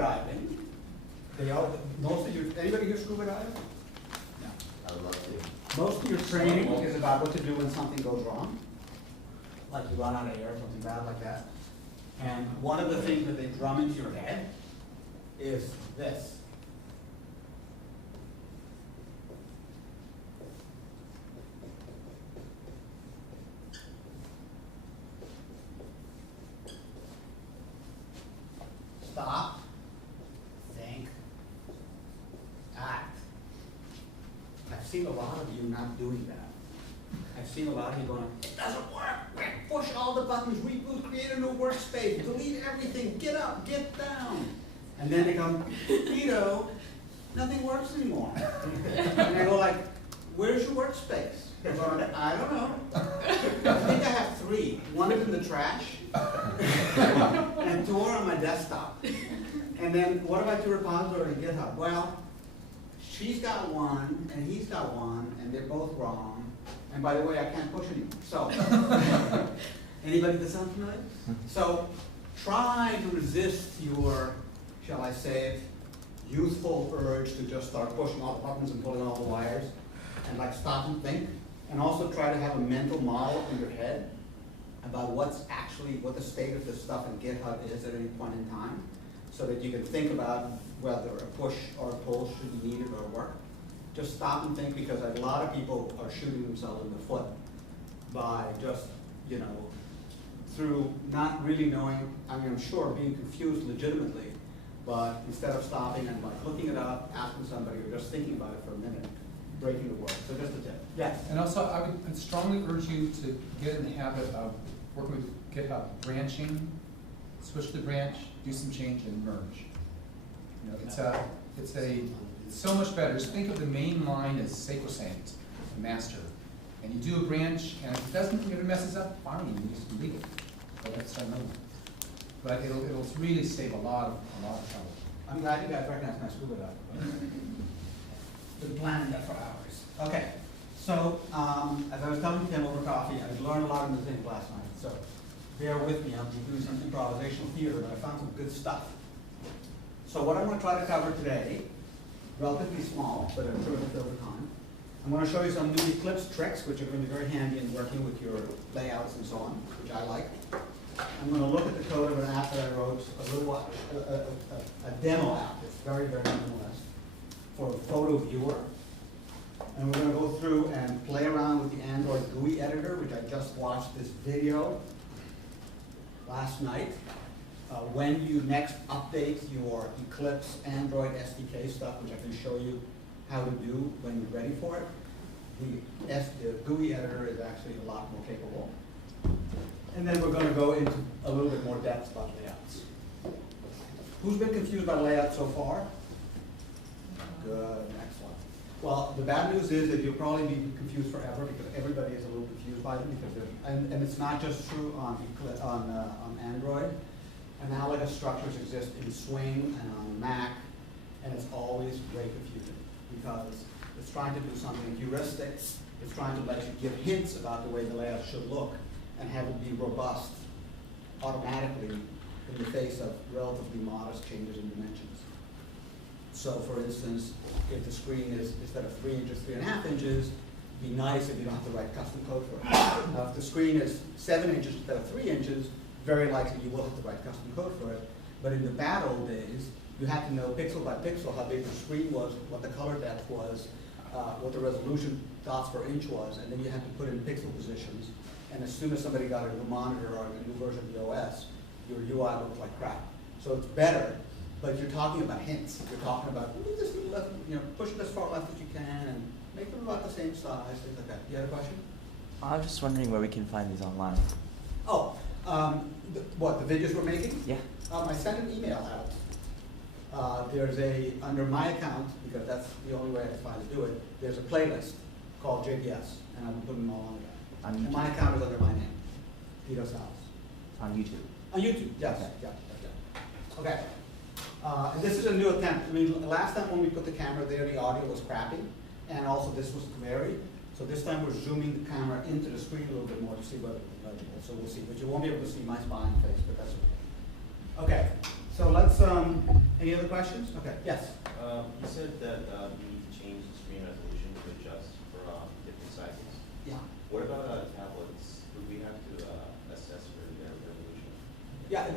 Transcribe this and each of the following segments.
diving, most of you, anybody here scuba dive? No. I would love to. Most of your training is about what to do when something goes wrong, like you run out of air, something bad like that. And one of the things that they drum into your head is this. Stop, think, act. I've seen a lot of you not doing that. I've seen a lot of you going, it doesn't work. Push all the buttons, reboot, create a new workspace, delete everything, get up, get down. And then they come, Guido, nothing works anymore. And I go like, where's your workspace? They're going, I don't know. I think I have 3. One is in the trash, and 2 are on my desktop. And then what about your repository in GitHub? Well, she's got one, and he's got one, and they're both wrong. And by the way, I can't push anymore. So, anybody that sounds familiar? So, try to resist your, shall I say it, youthful urge to just start pushing all the buttons and pulling all the wires, and like stop and think. And also try to have a mental model in your head about what the state of this stuff in GitHub is at any point in time, so that you can think about whether a push or a pull should be needed or work. Just stop and think, because a lot of people are shooting themselves in the foot by just, through not really knowing, I mean, I'm sure being confused legitimately, but instead of stopping and like looking it up, asking somebody, or just thinking about it for a minute, breaking the word. So just a tip. Yes? And also, I would strongly urge you to get in the habit of working with GitHub, branching, switch to the branch, do some change, and merge. It's so much better. Just think of the main line as sacrosanct, the master. And you do a branch, and if it doesn't, if it messes up, fine, you just delete it. But that's another one. But it'll really save a lot of trouble. I'm glad you guys recognize my scuba dive. Been planning that for hours. Okay, so as I was telling Tim over coffee, I learned a lot in the thing last night. So bear with me. I'll be doing some improvisational theater, but I found some good stuff. So what I'm going to try to cover today, relatively small, but I'm sure it'll fill the time. I'm going to show you some new Eclipse tricks, which are going to be very handy in working with your layouts and so on, which I like. I'm going to look at the code of an app that I wrote, a demo app. It's very, very minimalist for a photo viewer. And we're going to go through and play around with the Android GUI editor, which I just watched this video last night. When you next update your Eclipse Android SDK stuff, which I can show you how to do when you're ready for it, the GUI editor is actually a lot more capable. And then we're going to go into a little bit more depth about layouts. Who's been confused by layouts so far? Good, excellent. Well, the bad news is that you'll probably be confused forever, because everybody is a little confused by them, because and it's not just true on Android. Analogous structures exist in Swing and on Mac, and it's always great confusion, because it's trying to do something heuristics. It's trying to let you give hints about the way the layout should look, and have it be robust automatically in the face of relatively modest changes in dimensions. So for instance, if the screen is, instead of 3 inches, 3.5 inches, it'd be nice if you don't have to write custom code for it. Now if the screen is 7 inches instead of 3 inches, very likely you will have to write custom code for it. But in the bad old days, you had to know pixel by pixel how big the screen was, what the color depth was, what the resolution dots per inch was, and then you had to put in pixel positions. And as soon as somebody got a new monitor or a new version of the OS, your UI looked like crap. So it's better, but you're talking about hints. You're talking about move this to the left, push it as far left as you can, and make them about the same size, things like that. You had a question? I was just wondering where we can find these online. Oh, what, the videos we're making? Yeah. I sent an email out. There's under my account, because that's the only way I can find to do it, there's a playlist called JBS, and I've been putting them all on there. And my account is under my name, Guido Salas. On YouTube? On YouTube, yes. Okay. Yeah. Okay. And this is a new attempt. I mean, last time when we put the camera there, the audio was crappy, and also this was glary. So this time we're zooming the camera into the screen a little bit more to see whether it's legible. So we'll see. But you won't be able to see my smile and face, but that's okay. Okay. So let's, any other questions? Okay, yes. You said that you need to change the screen resolution to adjust for different sizes. Yeah. What about tablets? Would we have to assess for their resolution? Yeah,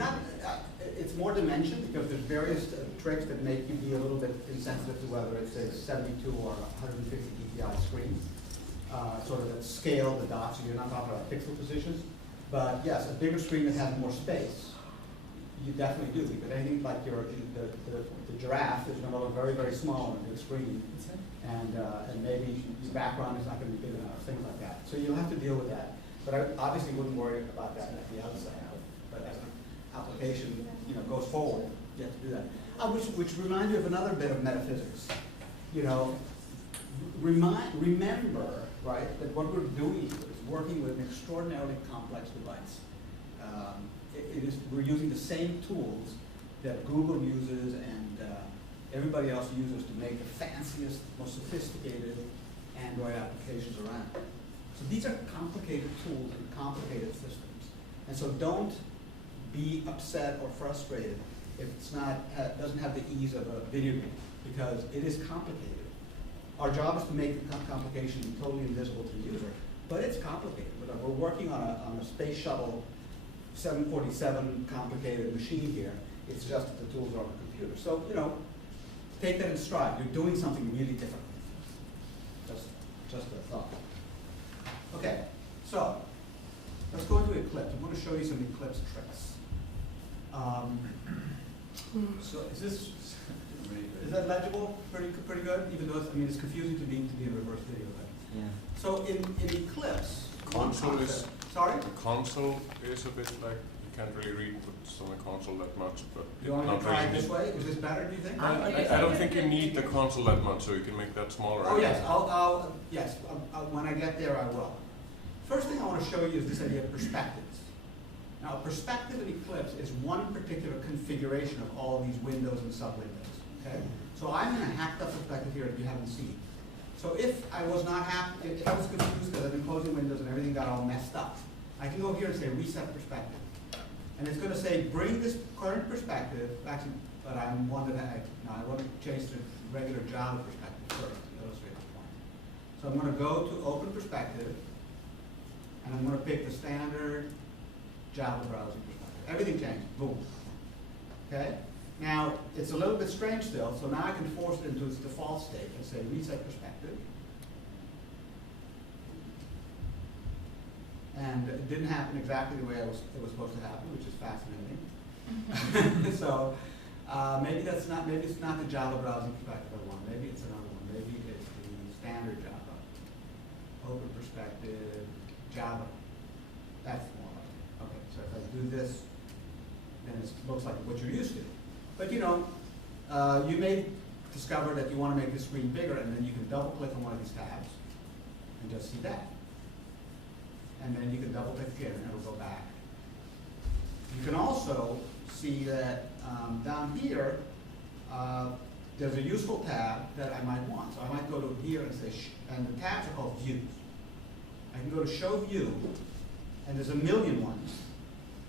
it's more dimension because there's various tricks that make you be a little bit insensitive to whether it's a 72 or 150 dpi screen. Sort of that scale the dots, so you're not talking about pixel positions. But yes, a bigger screen that has more space, you definitely do. Because anything like the giraffe is going to look very, very small on a big screen. And maybe your background is not going to be big enough, things like that. So you'll have to deal with that. But I obviously wouldn't worry about that at the outset. But as an application goes forward, you have to do that. Which reminds you of another bit of metaphysics. Remember, right, that what we're doing is working with an extraordinarily complex device. We're using the same tools that Google uses and everybody else uses to make the fanciest, most sophisticated Android applications around. So these are complicated tools and complicated systems. And so don't be upset or frustrated if it's not doesn't have the ease of a video game, because it is complicated. Our job is to make the complication totally invisible to the user, but it's complicated. We're working on a space shuttle 747 complicated machine here. It's just that the tools are on the computer. So, take that in stride. You're doing something really different. Just a thought. Okay, so let's go into Eclipse. I'm going to show you some Eclipse tricks. So is that legible? Pretty good, even though it's confusing to be in reverse video. But. Yeah. So in Eclipse, Console is sorry. the console is a bit like you can't really read what's on the console that much, but You want me not to try it really this way? Is this better? Do you think? I don't think you need the console that much, so you can make that smaller. Oh yes, when I get there I will. First thing I want to show you is this idea of perspectives. Now, a perspective in Eclipse is one particular configuration of all these windows and sub-windows. Okay? So I'm in a hacked up perspective here that you haven't seen. So if I was not happy, if I was confused because I've been closing windows and everything got all messed up, I can go here and say reset perspective. And it's going to say bring this current perspective, actually, but I'm one that I want to change to regular Java perspective first to illustrate the point. So I'm going to go to open perspective, and I'm going to pick the standard Java browsing perspective. Everything changed, boom. Okay? Now, it's a little bit strange still, so now I can force it into its default state and say reset perspective. And it didn't happen exactly the way it was supposed to happen, which is fascinating. So maybe it's not the Java browsing perspective I want. Maybe it's another one. Maybe it's the standard Java. Open perspective, Java. That's more like it. Okay, so if I do this, then it looks like what you're used to. But you may discover that you want to make the screen bigger, and then you can double click on one of these tabs and just see that. And then you can double click again and it'll go back. You can also see that down here, there's a useful tab that I might want. So I might go to here and say, and the tabs are called views. I can go to show view, and there's a million ones.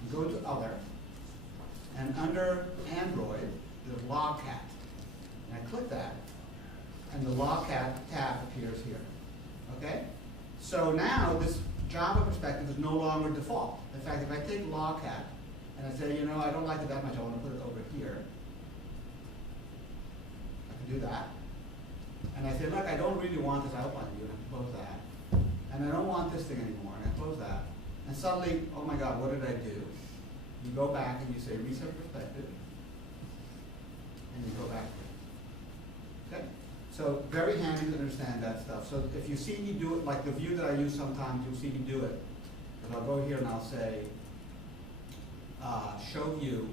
You go to other, and under Android, there's Logcat. And I click that, and the Logcat tab appears here. Okay? So now this Java perspective is no longer default. In fact, if I take Logcat and I say, I don't like it that much, I want to put it over here, I can do that. And I say, look, I don't really want this outline view, and I close that. And I don't want this thing anymore, and I close that. And suddenly, oh my God, what did I do? You go back and you say reset perspective, and you go back. Okay? So very handy to understand that stuff. So if you see me do it, like the view that I use sometimes, you'll see me do it. But I'll go here and I'll say show view,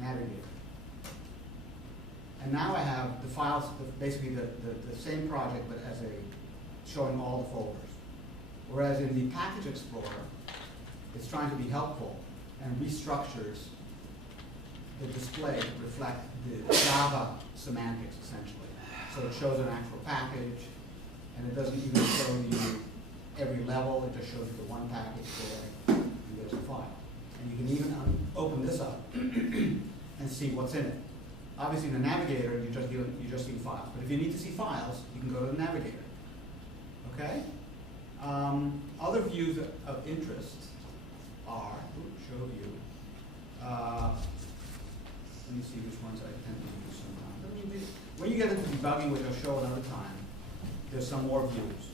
navigate. And now I have the files, basically the same project, but as showing all the folders. Whereas in the Package Explorer, it's trying to be helpful and restructures the display to reflect the Java semantics, essentially. So it shows an actual package, and it doesn't even show you every level, it just shows you the one package there, and there's a file. And you can even open this up, and and see what's in it. Obviously, in the navigator, you just see files. But if you need to see files, you can go to the navigator. Okay? Other views of interest are, show view. Let me see which ones I tend to use sometimes. When you get into debugging, which I'll show another time, there's some more views.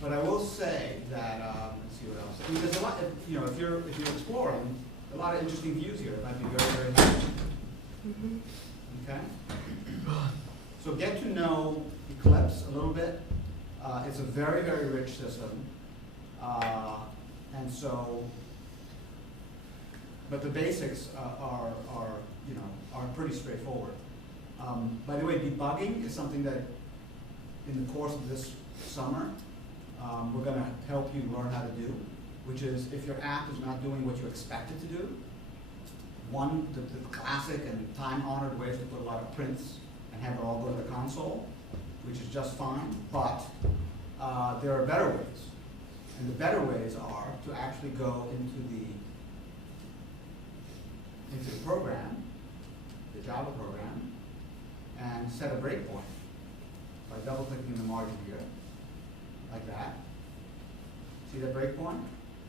But I will say that, let's see what else. I mean, there's a lot, if you're exploring, a lot of interesting views here. It might be very, very interesting. Okay? So get to know Eclipse a little bit. It's a very, very rich system. And so, but the basics are pretty straightforward. By the way, debugging is something that in the course of this summer, we're going to help you learn how to do, which is if your app is not doing what you expect it to do, the classic and time-honored way is to put a lot of prints and have it all go to the console, which is just fine, but there are better ways. And the better ways are to actually go into the program, the Java program, and set a breakpoint by double-clicking the margin here, like that. See that breakpoint?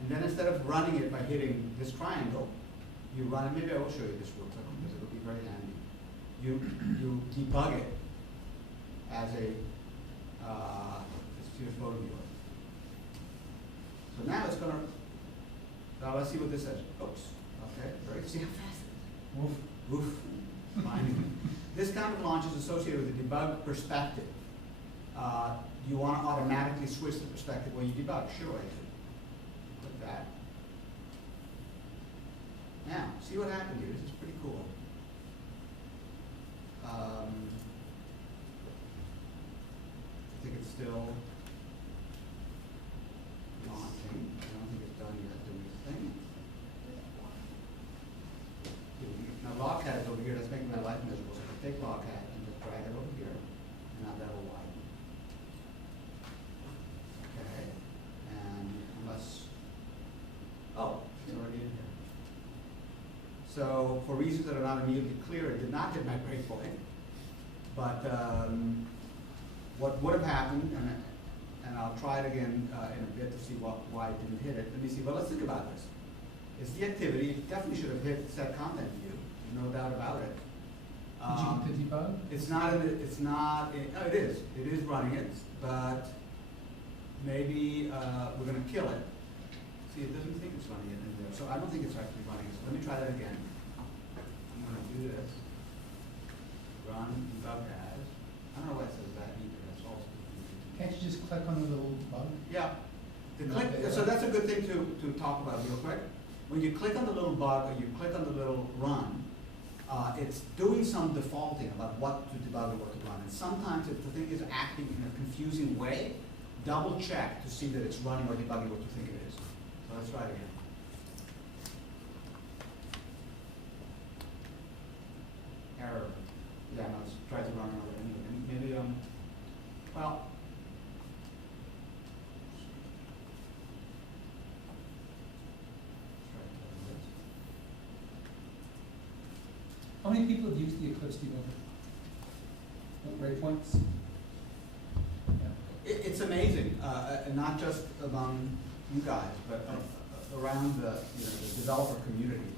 And then instead of running it by hitting this triangle, you run it. Maybe I will show you this real quick because it will be very handy. You debug it as a here's photo viewer. So now it's gonna. Now let's see what this says. Oops. Okay. Very. See how fast it is. Woof. Woof. Fine. This kind of launch is associated with the debug perspective. You want to automatically switch the perspective when you debug. Sure, I do. Click that. Now, see what happened here. This is pretty cool. I think it's still launching. I don't think it's done yet doing its thing. Now, Logcat is over here. That's making my life miserable. So I take Logcat and just drag it over here, and now that will widen. Okay. And unless, oh, it's already in here. So for reasons that are not immediately clear, it did not hit my breakpoint. But what would have happened, and I'll try it again in a bit to see why it didn't hit it. Let me see. Well, let's think about this. It's the activity. It definitely should have hit set content view. No doubt about it. Did you hit the debug? It's not. It's not. No, it is. It is running it, but maybe we're going to kill it. See, it doesn't think it's running it in there, so I don't think it's actually running it. So let me try that again. I'm going to do this. Run debug as. I don't know why it says that either. That's also confusing. Can't you just click on the little bug? Yeah. Not there. So that's a good thing to talk about real quick. When you click on the little bug or you click on the little run, it's doing some defaulting about what to debug or what to run. And sometimes if the thing is acting in a confusing way, double check to see that it's running or debugging what you think it is. So let's try it again. Error. Yeah, no, let's try to run another anyway. Maybe, well, How many people have used the Eclipse debugger? Breakpoints? Yeah. It's amazing, not just among you guys, but around the developer community.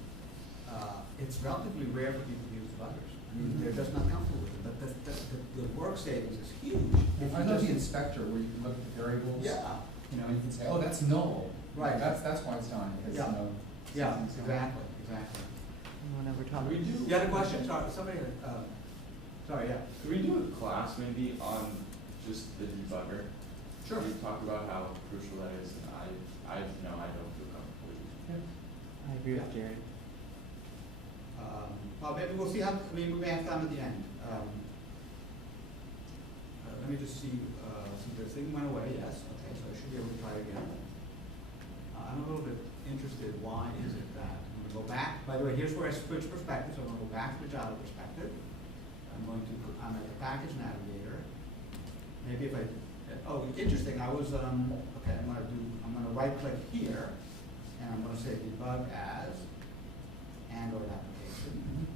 It's relatively rare for people to use debuggers. I mean, they're just not comfortable with it. But the work savings is huge. If I you love just- the inspector where you can look at the variables. Yeah. You know, you can say, oh, that's null. Right. That's why it's done. Because, Yeah. you know, Yeah, something's exactly, exactly. Whenever talking. We do. You had a question? Sorry, somebody. Sorry, yeah. Could we do a class maybe on just the debugger? Sure. We talked about how crucial that is, and I don't feel comfortable using it. I agree with Jared. Well, maybe we'll see how. I mean, we may have time at the end. Let me just see. See, the thing went away. Yes. Okay, so I should be able to try again. I'm a little bit interested. Why is it that? I'm going to go back. By the way, here's where I switch perspectives. So I'm going to go back to the Java perspective. I'm at the package navigator. Maybe if I. Oh, interesting. I was. Okay. I'm going to right click here, and I'm going to say debug as Android application.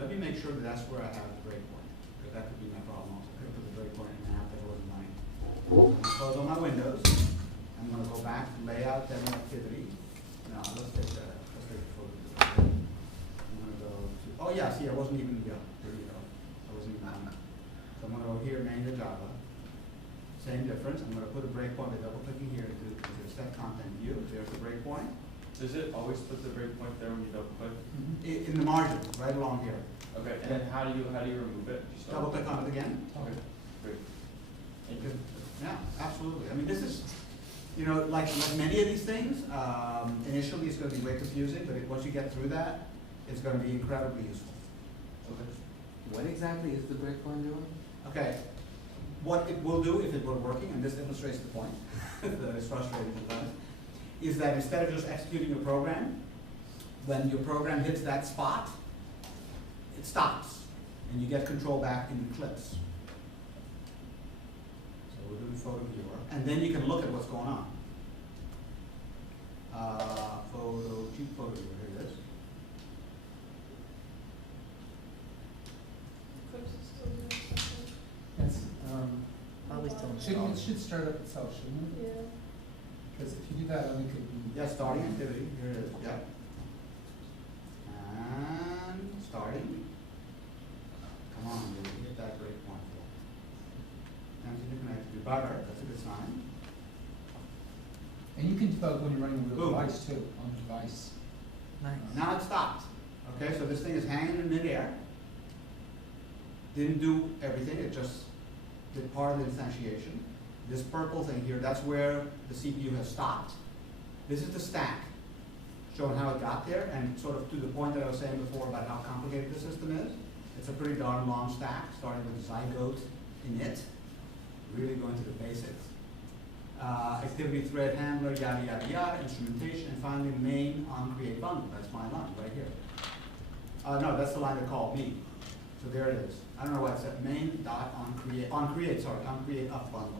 let me make sure that that's where I have the breakpoint, because that could be my problem also. I could put the breakpoint and have that wasn't running. I'm gonna close all my windows. I'm gonna go back to layout, demo activity. Now, let's take the photo. I'm gonna go to, oh yeah, see, I wasn't even, yeah, here we go. I wasn't even on that. So I'm gonna go here, main to Java. Same difference. I'm gonna put a breakpoint by double clicking here to the set content view. There's the breakpoint. Does it always put the breakpoint there when you double click? In the margin, right along here. Okay, and then how do you remove it? Just Double click on it again. Okay, great. Thank you. Yeah, absolutely. I mean, this is, you know, like many of these things, initially it's going to be way confusing, but once you get through that, it's going to be incredibly useful. Okay. What exactly is the breakpoint doing? Okay, what it will do if it were working, and this illustrates the point that is frustrating sometimes, is that instead of just executing your program, when your program hits that spot, it stops, and you get control back in Eclipse. So we're doing photo viewer, and then you can look at what's going on. Cheap photo viewer, here it is. Eclipse is still doing something. Yes, Probably still it should start up itself, shouldn't it? Yeah. Because if you do that, then it could be. Yeah, starting activity, here it is, yep. And starting. Come on, dude, hit that breakpoint. Continue connected to butter, that's a good sign. And you can debug when you're running a real Boom. device too, on the device. Nice. Now it stopped. Okay, so this thing is hanging in midair. Didn't do everything, it just did part of the instantiation. This purple thing here, that's where the CPU has stopped. This is the stack, showing how it got there, and sort of to the point that I was saying before about how complicated the system is. It's a pretty darn long stack, starting with zygote init, really going to the basics. Activity thread handler, yada, yada, yada, instrumentation, and finally main on create bundle. That's my line right here. No, that's the line that called me. So there it is. I don't know why it said main dot on create up bundle.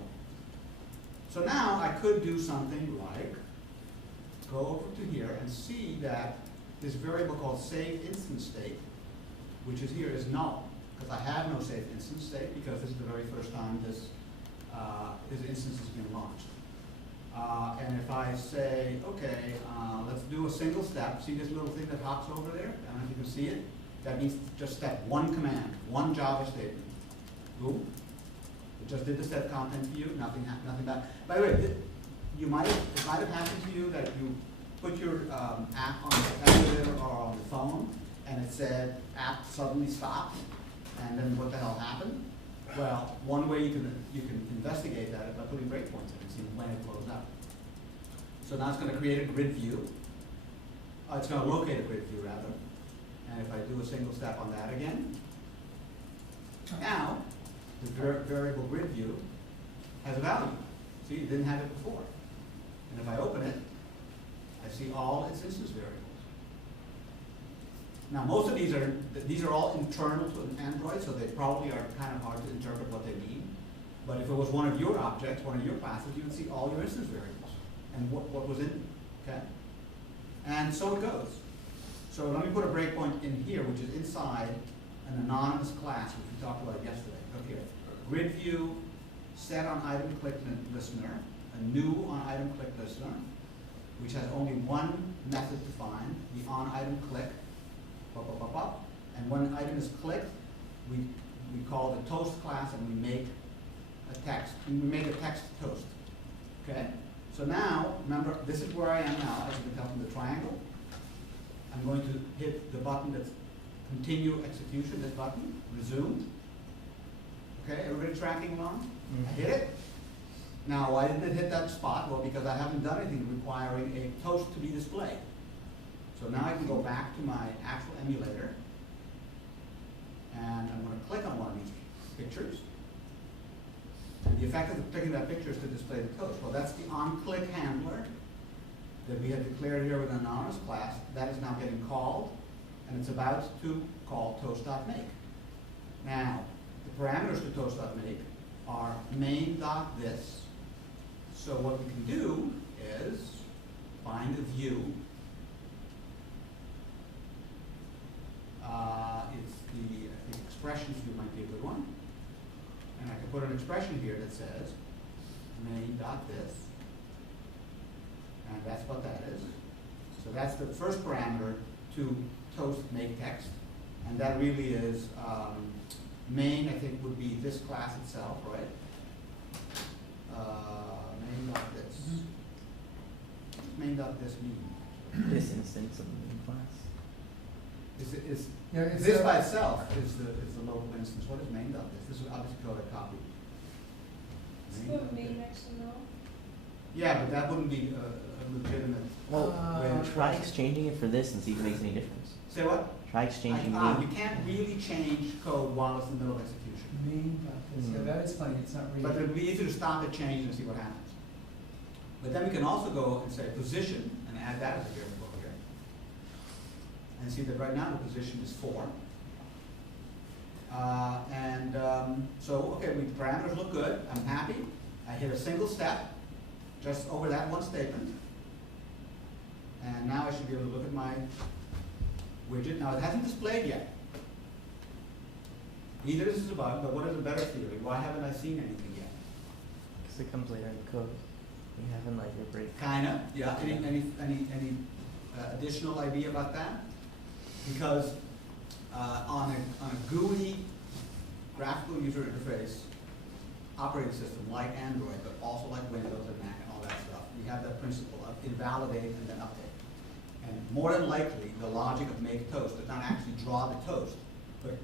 So now I could do something like go over to here and see that this variable called save instance state, which is here, is null, because I have no save instance state because this is the very first time this instance has been launched. And if I say, okay, let's do a single step, see this little thing that hops over there? I don't know if you can see it. That means just step one command, one Java statement. Boom. It just did the set content view, nothing back. By the way, it might have happened to you that you put your app on the tablet or on the phone, and it said app suddenly stopped, and then what the hell happened? Well, one way you can investigate that is by putting breakpoints in and see when it blows up. So now it's going to create a grid view. It's going to locate a grid view rather. And if I do a single step on that again, now the variable grid view has a value. See, it didn't have it before. And if I open it, I see all its instance variables. Now, most of these are all internal to an Android, so they probably are kind of hard to interpret what they mean. But if it was one of your objects, one of your classes, you would see all your instance variables and what was in them, okay? And so it goes. So let me put a breakpoint in here, which is inside an anonymous class, which we talked about yesterday. Look here. Grid view, set on item click listener, a new on item click listener, which has only one method defined, the on item click, and when an item is clicked, we call the toast class and we make a text. And we make a text toast. Okay? So now, remember, this is where I am now, as you can tell from the triangle. I'm going to hit the button that's continue execution, this button, resume. Okay, everybody tracking along? I hit it. Now, why didn't it hit that spot? Well, because I haven't done anything requiring a toast to be displayed. So now I can go back to my actual emulator, and I'm going to click on one of these pictures. And the effect of clicking that picture is to display the toast. Well, that's the on-click handler that we had declared here with an anonymous class. That is now getting called, and it's about to call toast.make. Now, the parameters to toast.make are main.this. So what we can do is find a view. It's the expressions view might be a good one. And I can put an expression here that says main dot this. And that's what that is. So that's the first parameter to toast make text. And that really is, main, I think, would be this class itself, right? Main dot this. Main dot this mean. This instance of the main class. Is Yeah, it's this a- by itself is the local instance. What is main dot this? This is obviously code I copied. Just Main put dot main this. XML. Yeah, but that wouldn't be a legitimate. Well, way to try express it. exchanging it for this and see if it makes any difference. Say what? Try exchanging You the. can't really change code while it's in the middle of execution. Main dot this, yeah, Mm. that is funny, it's not really. But it would be easy to stop it, change, and see what happens. But then we can also go and say position and add that as a variable here. And see that right now the position is 4. So, okay, the parameters look good. I'm happy. I hit a single step just over that one statement. And now I should be able to look at my widget. Now it hasn't displayed yet. Either this is a bug, but what is a better theory? Why haven't I seen anything yet? Because it comes later in the code. You haven't like your break. Kinda, yeah. Any additional idea about that? Because on a GUI graphical user interface operating system like Android, but also like Windows and Mac and all that stuff, we have that principle of invalidate and then update. And more than likely, the logic of make toast does not actually draw the toast, but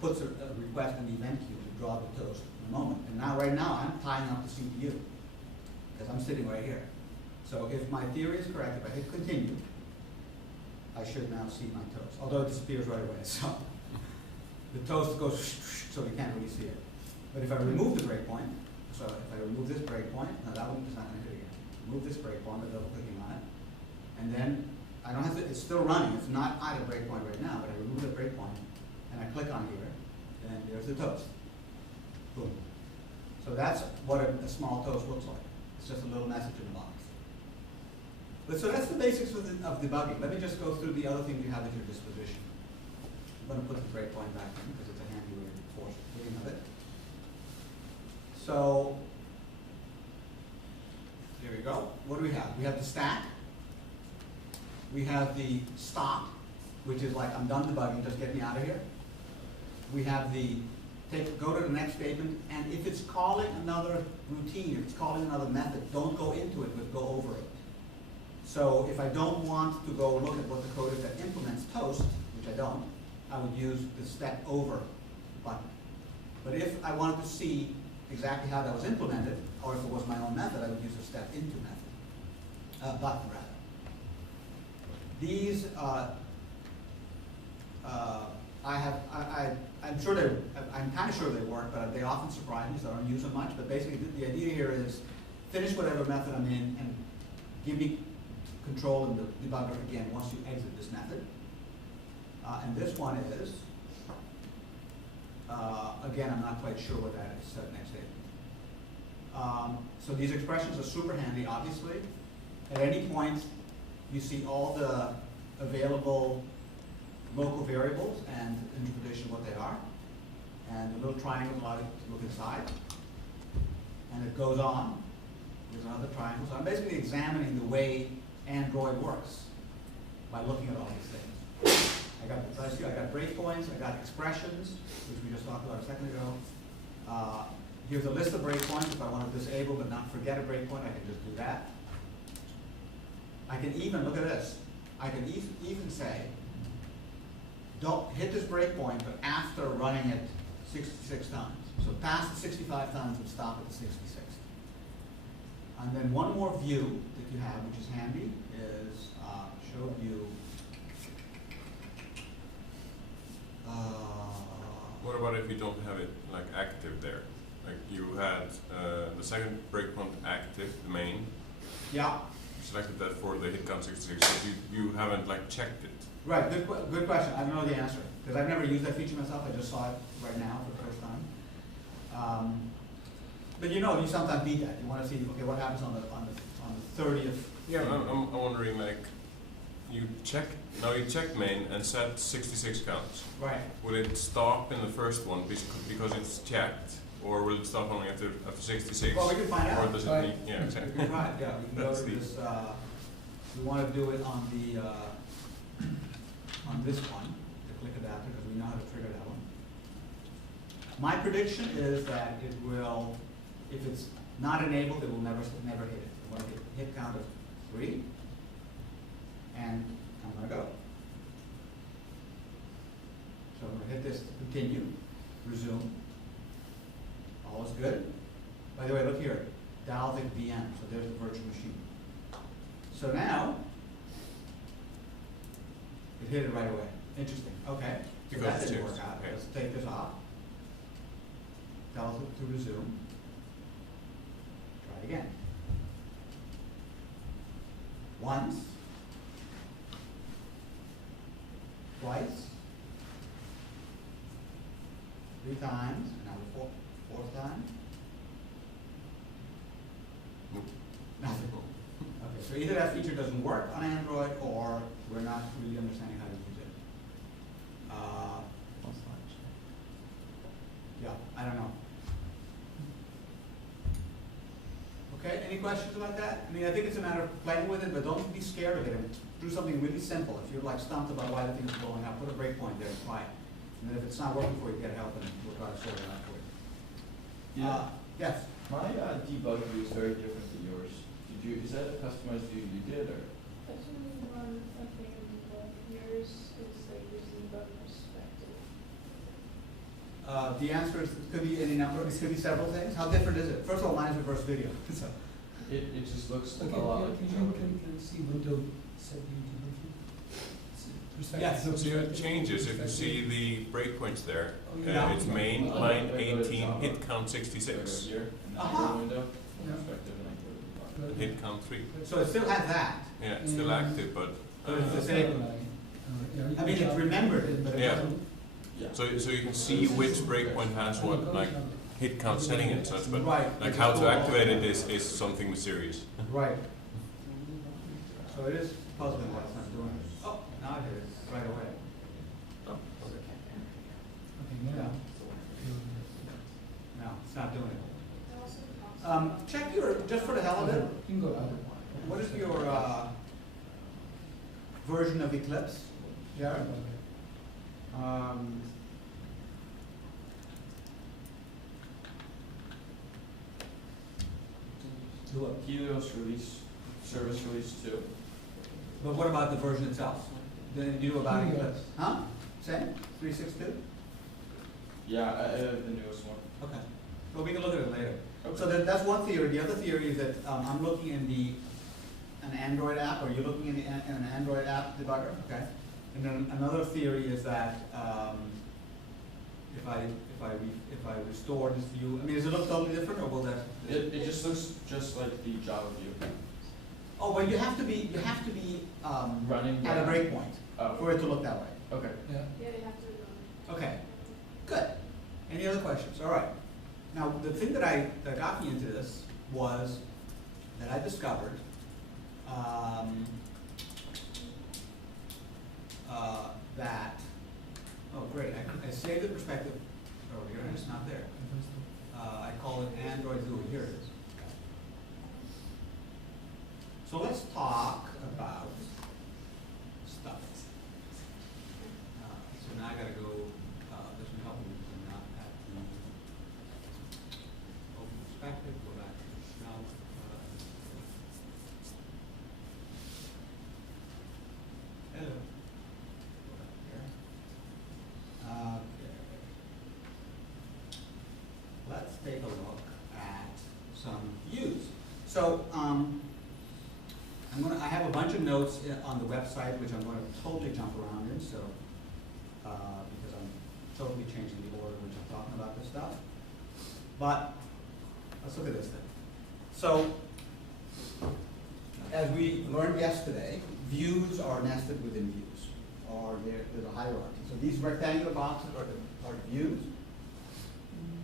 puts a request in the event queue to draw the toast in a moment. And now, right now, I'm tying up the CPU because I'm sitting right here. So if my theory is correct, if I hit continue, I should now see my toast, although it disappears right away. So the toast goes so you can't really see it. But if I remove the breakpoint, so if I remove this breakpoint, now that one is not going to hit again. Remove this breakpoint by double clicking on it, and then I don't have to. It's still running. It's not at a breakpoint right now, but I remove the breakpoint and I click on here, and there's the toast. Boom. So that's what a small toast looks like. It's just a little message in the box. But so that's the basics of debugging. Let me just go through the other things you have at your disposition. I'm going to put the breakpoint back in because it's a handy way to force hitting of it. So there we go. What do we have? We have the stack. We have the stop, which is like I'm done debugging, just get me out of here. We have the go to the next statement, and if it's calling another routine, if it's calling another method, don't go into it, but go over it. So if I don't want to go look at what the code is that implements toast, which I don't, I would use the step over button. But if I wanted to see exactly how that was implemented, or if it was my own method, I would use a step into method, button rather. These, I'm kind of sure they work, but they often surprise me, so I don't use them much. But basically, the idea here is finish whatever method I'm in and give me control in the debugger again once you exit this method. And this one is, again, I'm not quite sure what that is, set next statement. So these expressions are super handy, obviously. At any point, you see all the available local variables and interpretation of what they are. And the little triangle allows you to look inside. And it goes on. There's another triangle. So I'm basically examining the way Android works by looking at all these things. I got breakpoints, I got expressions, which we just talked about a second ago. Here's a list of breakpoints. If I want to disable but not forget a breakpoint, I can just do that. I can even, look at this, I can even say, don't hit this breakpoint, but after running it 66 times. So pass it 65 times and stop at the 66th. And then one more view that you have, which is handy, is show view. What about if you don't have it like active there? Like you had the second breakpoint active, the main. Yeah. You selected that for the hit count 66, but you haven't like checked it. Right, good question. I don't know the answer because I've never used that feature myself. I just saw it right now for the first time. But you know, you sometimes need that. You want to see, okay, what happens on the 30th. Yeah, I'm wondering like you check, now you check main and set 66 counts. Right. Will it stop in the first one because it's checked, or will it stop only after 66? Well, we can find Or out. does it Right. need, yeah, exactly. We can try it, yeah, we can go That's to the- this, we wanna do it on the, on this one, the click adapter, because we know how to trigger that one. My prediction is that it will, if it's not enabled, it will never hit it. I want to hit count of 3, and I'm gonna go. So I'm gonna hit this to continue, resume. All is good. By the way, look here, Dalvik VM, so there's the virtual machine. So now, it hit it right away. Interesting, okay. So Because that it's didn't checked, work out. okay. Let's take this off. Dalvik to resume. Try it again. Once. Twice. 3 times, and now the fourth time. Nope. Nothing. Okay, so either that feature doesn't work on Android, or we're not really understanding how to use it. Yeah, I don't know. Okay, any questions about that? I mean, I think it's a matter of playing with it, but don't be scared of it. And do something really simple. If you're like stumped about why the thing is blowing up, put a breakpoint there and try it. And then if it's not working for you, get help, and we'll try to sort it out for you. Yeah. Yes. My debug view is very different than yours. Is that a customized view you did, or? That's only one thing, but yours is like your debug perspective. The answer is, it could be any number, it could be several things. How different is it? First of all, mine is reverse video, so. It just looks Okay, a lot yeah, like can see window set Yes. So it changes, if you see the breakpoints there, Oh, yeah. it's main, Oh, line I go to 18, Java. hit count I go 66, here, and then Aha. go to window, Yeah. perspective, and I go to the and hit count 3. So it still has that. Yeah, it's still active, but, But it's the same. I mean, it remembered it, but it Yeah. doesn't. Yeah. so you can see which breakpoint has what, like hit count setting and such, but Right. like how to activate it is something mysterious. Right. So it is puzzling why it's not doing it. Oh, now it is, right away. Oh, Yeah. No, it's not doing it. It also costs. Check your, just for the hell of it, Can go out. what is your, version of Eclipse, Jared? Do what? Helios release, service release 2. But what about the version itself? Then you do about Helios. Eclipse? Huh? Same? 3.6.2? Yeah, I have the newest one. Okay. Well, we can look at it later. Okay. So that's one theory. The other theory is that I'm looking in an Android app, or you're looking in an Android app debugger, okay? And then another theory is that if I restore this view, I mean, does it look totally different, or will that? It just looks just like the Java view. Oh, but you have to be Running at a down. breakpoint Oh, for it to look that way. okay. Yeah. Yeah, they have to run. Okay, good. Any other questions? All right. Now, the thing that got me into this was that I discovered that, oh great, I saved the perspective over here and it's not there. I call it Android GUI, here it is. So let's talk about stuff. So now I gotta go, this will help me when I'm not at the open perspective, go back to the shelf. Hello. Go back here. Okay. Let's take a look at some views. So, I have a bunch of notes on the website, which I'm going to totally jump around in, so, because I'm totally changing the order in which I'm talking about this stuff. But, let's look at this thing. So, as we learned yesterday, views are nested within views, or there's a hierarchy. So these rectangular boxes are the views,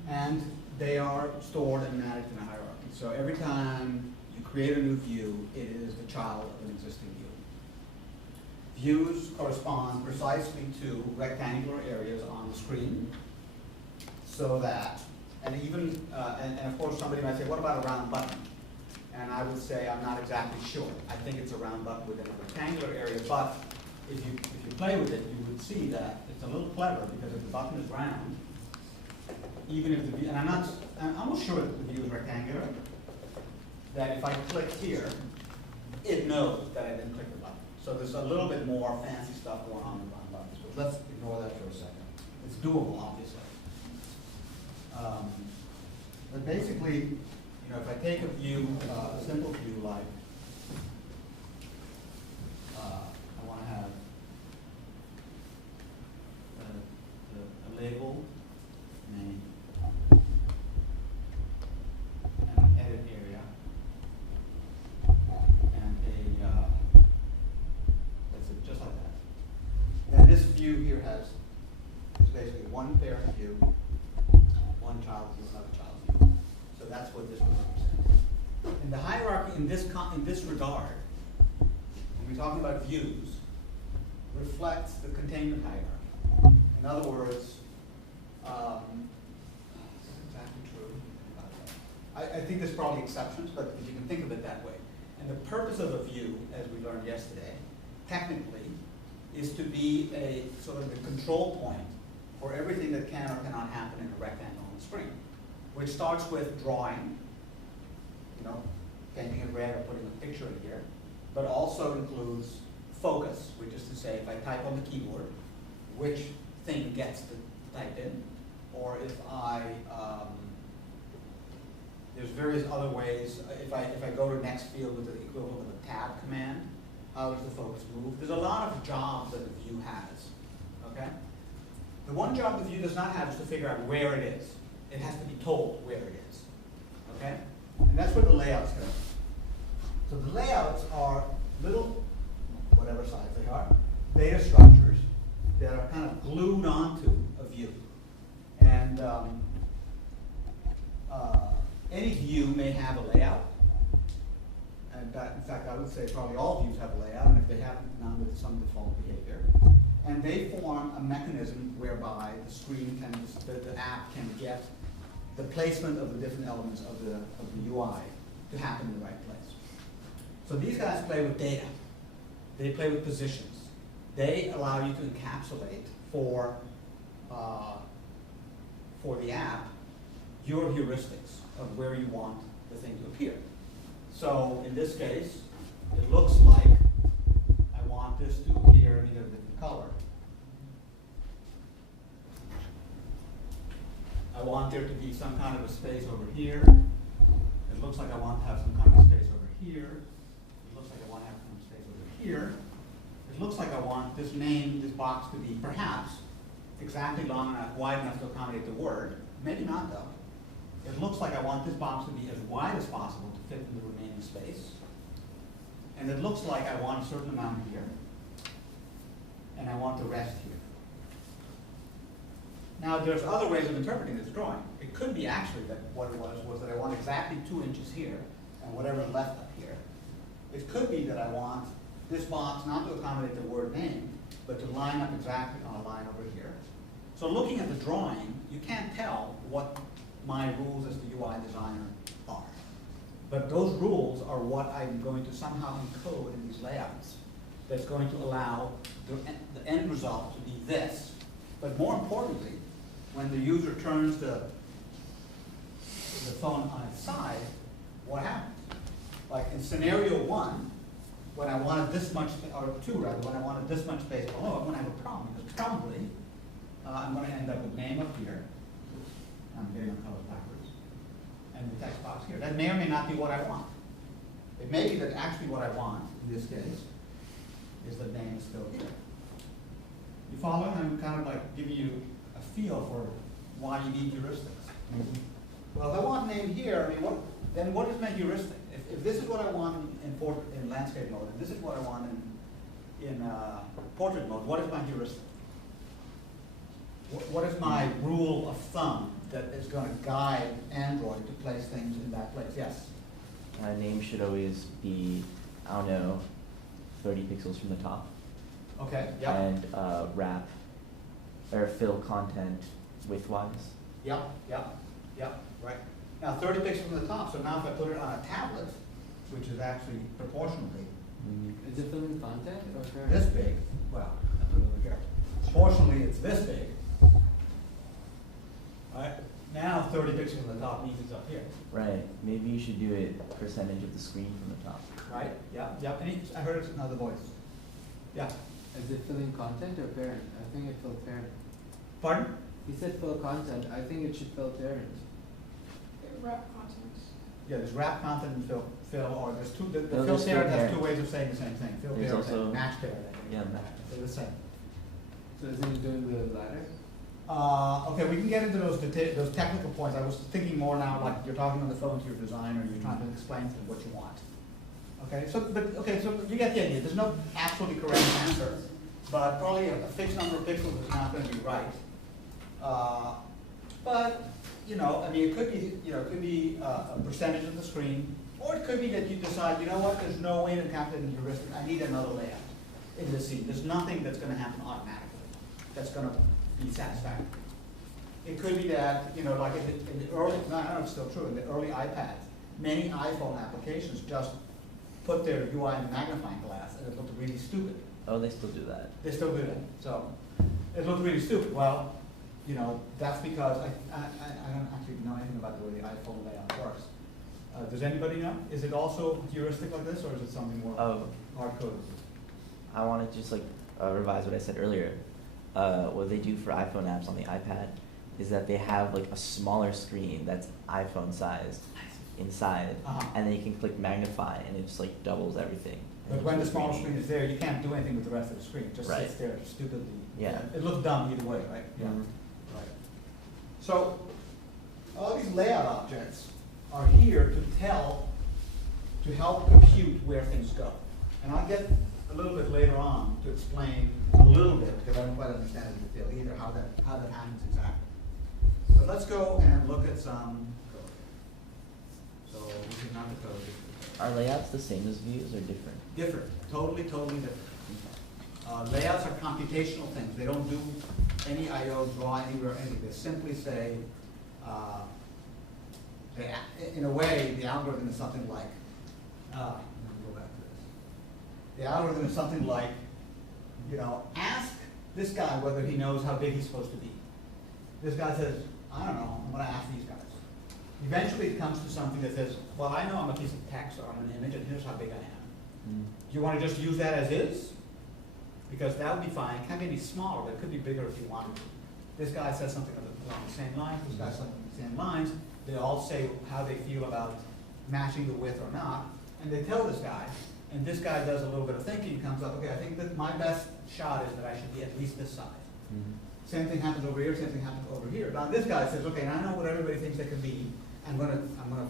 and they are stored and managed in a hierarchy. So every time you create a new view, it is the child of an existing view. views correspond precisely to rectangular areas on the screen, so that, and even, and of course somebody might say, what about a round button? And I would say, I'm not exactly sure. I think it's a round button within a rectangular area, but if you play with it, you would see that it's a little clever, because if the button is round, even if the view, and I'm almost sure that the view is rectangular, that if I click here, it knows that I didn't click the button. So there's a little bit more fancy stuff going on with round buttons, but let's ignore that for a second. It's doable, obviously. But basically, you know, if I take a view, a simple view like, I want to have a label, name, and an edit area, and that's it, just like that. Then this view here is basically one parent view, one child view, another child view. So that's what this would represent. And the hierarchy in this regard, when we're talking about views, reflects the containment hierarchy. In other words, this is exactly true. I think there's probably exceptions, but you can think of it that way. And the purpose of a view, as we learned yesterday, technically, is to be a sort of the control point for everything that can or cannot happen in a rectangle on the screen, which starts with drawing, you know, painting it red or putting a picture in here, but also includes focus, which is to say, if I type on the keyboard, which thing gets to type in, or if I, there's various other ways. If I go to next field with the equivalent of a tab command, how does the focus move? There's a lot of jobs that the view has, okay? The one job the view does not have is to figure out where it is. It has to be told where it is, okay? And that's where the layouts come in. So the layouts are little, whatever size they are, data structures that are kind of glued onto a view. And any view may have a layout. And in fact, I would say probably all views have a layout, and if they haven't, none with some default behavior. And they form a mechanism whereby the screen can, the app can get the placement of the different elements of the UI to happen in the right place. So these guys play with data. They play with positions. They allow you to encapsulate for the app your heuristics of where you want the thing to appear. So in this case, it looks like I want this to appear in either a different color. I want there to be some kind of a space over here. It looks like I want to have some kind of space over here. It looks like I want to have some space over here. It looks like I want this name, this box to be perhaps exactly long enough, wide enough to accommodate the word. Maybe not though. It looks like I want this box to be as wide as possible to fit in the remaining space. And it looks like I want a certain amount here. And I want the rest here. Now there's other ways of interpreting this drawing. It could be actually that what it was that I want exactly 2 inches here and whatever's left up here. It could be that I want this box not to accommodate the word name, but to line up exactly on a line over here. So looking at the drawing, you can't tell what my rules as the UI designer are. But those rules are what I'm going to somehow encode in these layouts that's going to allow the end result to be this. But more importantly, when the user turns the phone on its side, what happens? Like in scenario 1, when I wanted this much, or 2 rather, when I wanted this much space below, I'm going to have a problem, because probably I'm going to end up with name up here. Oops, I'm getting my colors backwards. And the text box here. That may or may not be what I want. It may be that actually what I want, in this case, is that name is still here. You follow? I'm kind of like giving you a feel for why you need heuristics. Well, if I want name here, I mean, then what is my heuristic? If this is what I want in landscape mode, and this is what I want in portrait mode, what is my heuristic? What is my rule of thumb that is going to guide Android to place things in that place? Yes? Name should always be, I don't know, 30 pixels from the top. Okay, yeah, and wrap or fill content widthwise. yeah, yeah, yeah, right. Now 30 pixels from the top, so now if I put it on a tablet, which is actually proportionally Is it filling content or this big, well, I put it over here. Proportionally, it's this big. Right, now 30 pixels from the top means it's up here. Right. Maybe you should do it percentage of the screen from the top. Right, yeah, yeah, I heard another voice. Yeah, Is it filling content or parent? I think it filled parent. pardon? He said fill content. I think it should fill parent. Wrap contents. Yeah, there's wrap content and fill, or there's two, the No, fill there's fill parent has parent. two ways of saying the same thing. Fill There's parent also- and match parent. Yeah, match. They're the same. So isn't it doing the latter? Okay, we can get into those those technical points. I was thinking more now, like you're talking on the phone to your designer, and you're trying to explain to them what you want. Okay, so you get the idea. There's no absolutely correct answer, but probably a fixed number of pixels is not going to be right. But I mean, it could be a percentage of the screen, or it could be that you decide, you know what, there's no way to calculate in heuristic. I need another layout in this scene. There's nothing that's going to happen automatically that's going to be satisfactory. It could be that, like in the early, no, I don't know if it's still true, in the early iPads, many iPhone applications just put their UI in a magnifying glass, and it looked really stupid. Oh, they still do that. They still do that. So it looked really stupid. Well, that's because I don't actually know anything about the way the iPhone layout works. Does anybody know? Is it also heuristic like this, or is it something more Oh, hard-coded? I want to just revise what I said earlier. What they do for iPhone apps on the iPad is that they have a smaller screen that's iPhone sized inside, Uh-huh. and then you can click magnify, and it just doubles everything. But when the smaller screen is there, you can't do anything with the rest of the screen. It just Right. sits there stupidly. Yeah. It looks dumb either way, right? Yeah. Right. So all these layout objects are here to help compute where things go. And I'll get a little bit later on to explain a little bit, because I don't quite understand in detail either how that happens exactly. But let's go and look at some code. So this is not the code. Are layouts the same as views or different? Different, totally different. Layouts are computational things. They don't do any I/O, draw anywhere, anything. They simply say, in a way, the algorithm is something like, let me go back to this. The algorithm is something like, ask this guy whether he knows how big he's supposed to be. This guy says, I don't know, I'm going to ask these guys. Eventually it comes to something that says, well, I know I'm a piece of text or I'm an image, and here's how big I am. Do you want to just use that as is? Because that would be fine. It can be any smaller, but it could be bigger if you wanted to. This guy says something along the same lines, this guy says something along the same lines. They all say how they feel about matching the width or not, and they tell this guy, and this guy does a little bit of thinking, comes up, okay, I think that my best shot is that I should be at least this size. Same thing happens over here, same thing happens over here. Now this guy says, okay, now I know what everybody thinks they can be. I'm gonna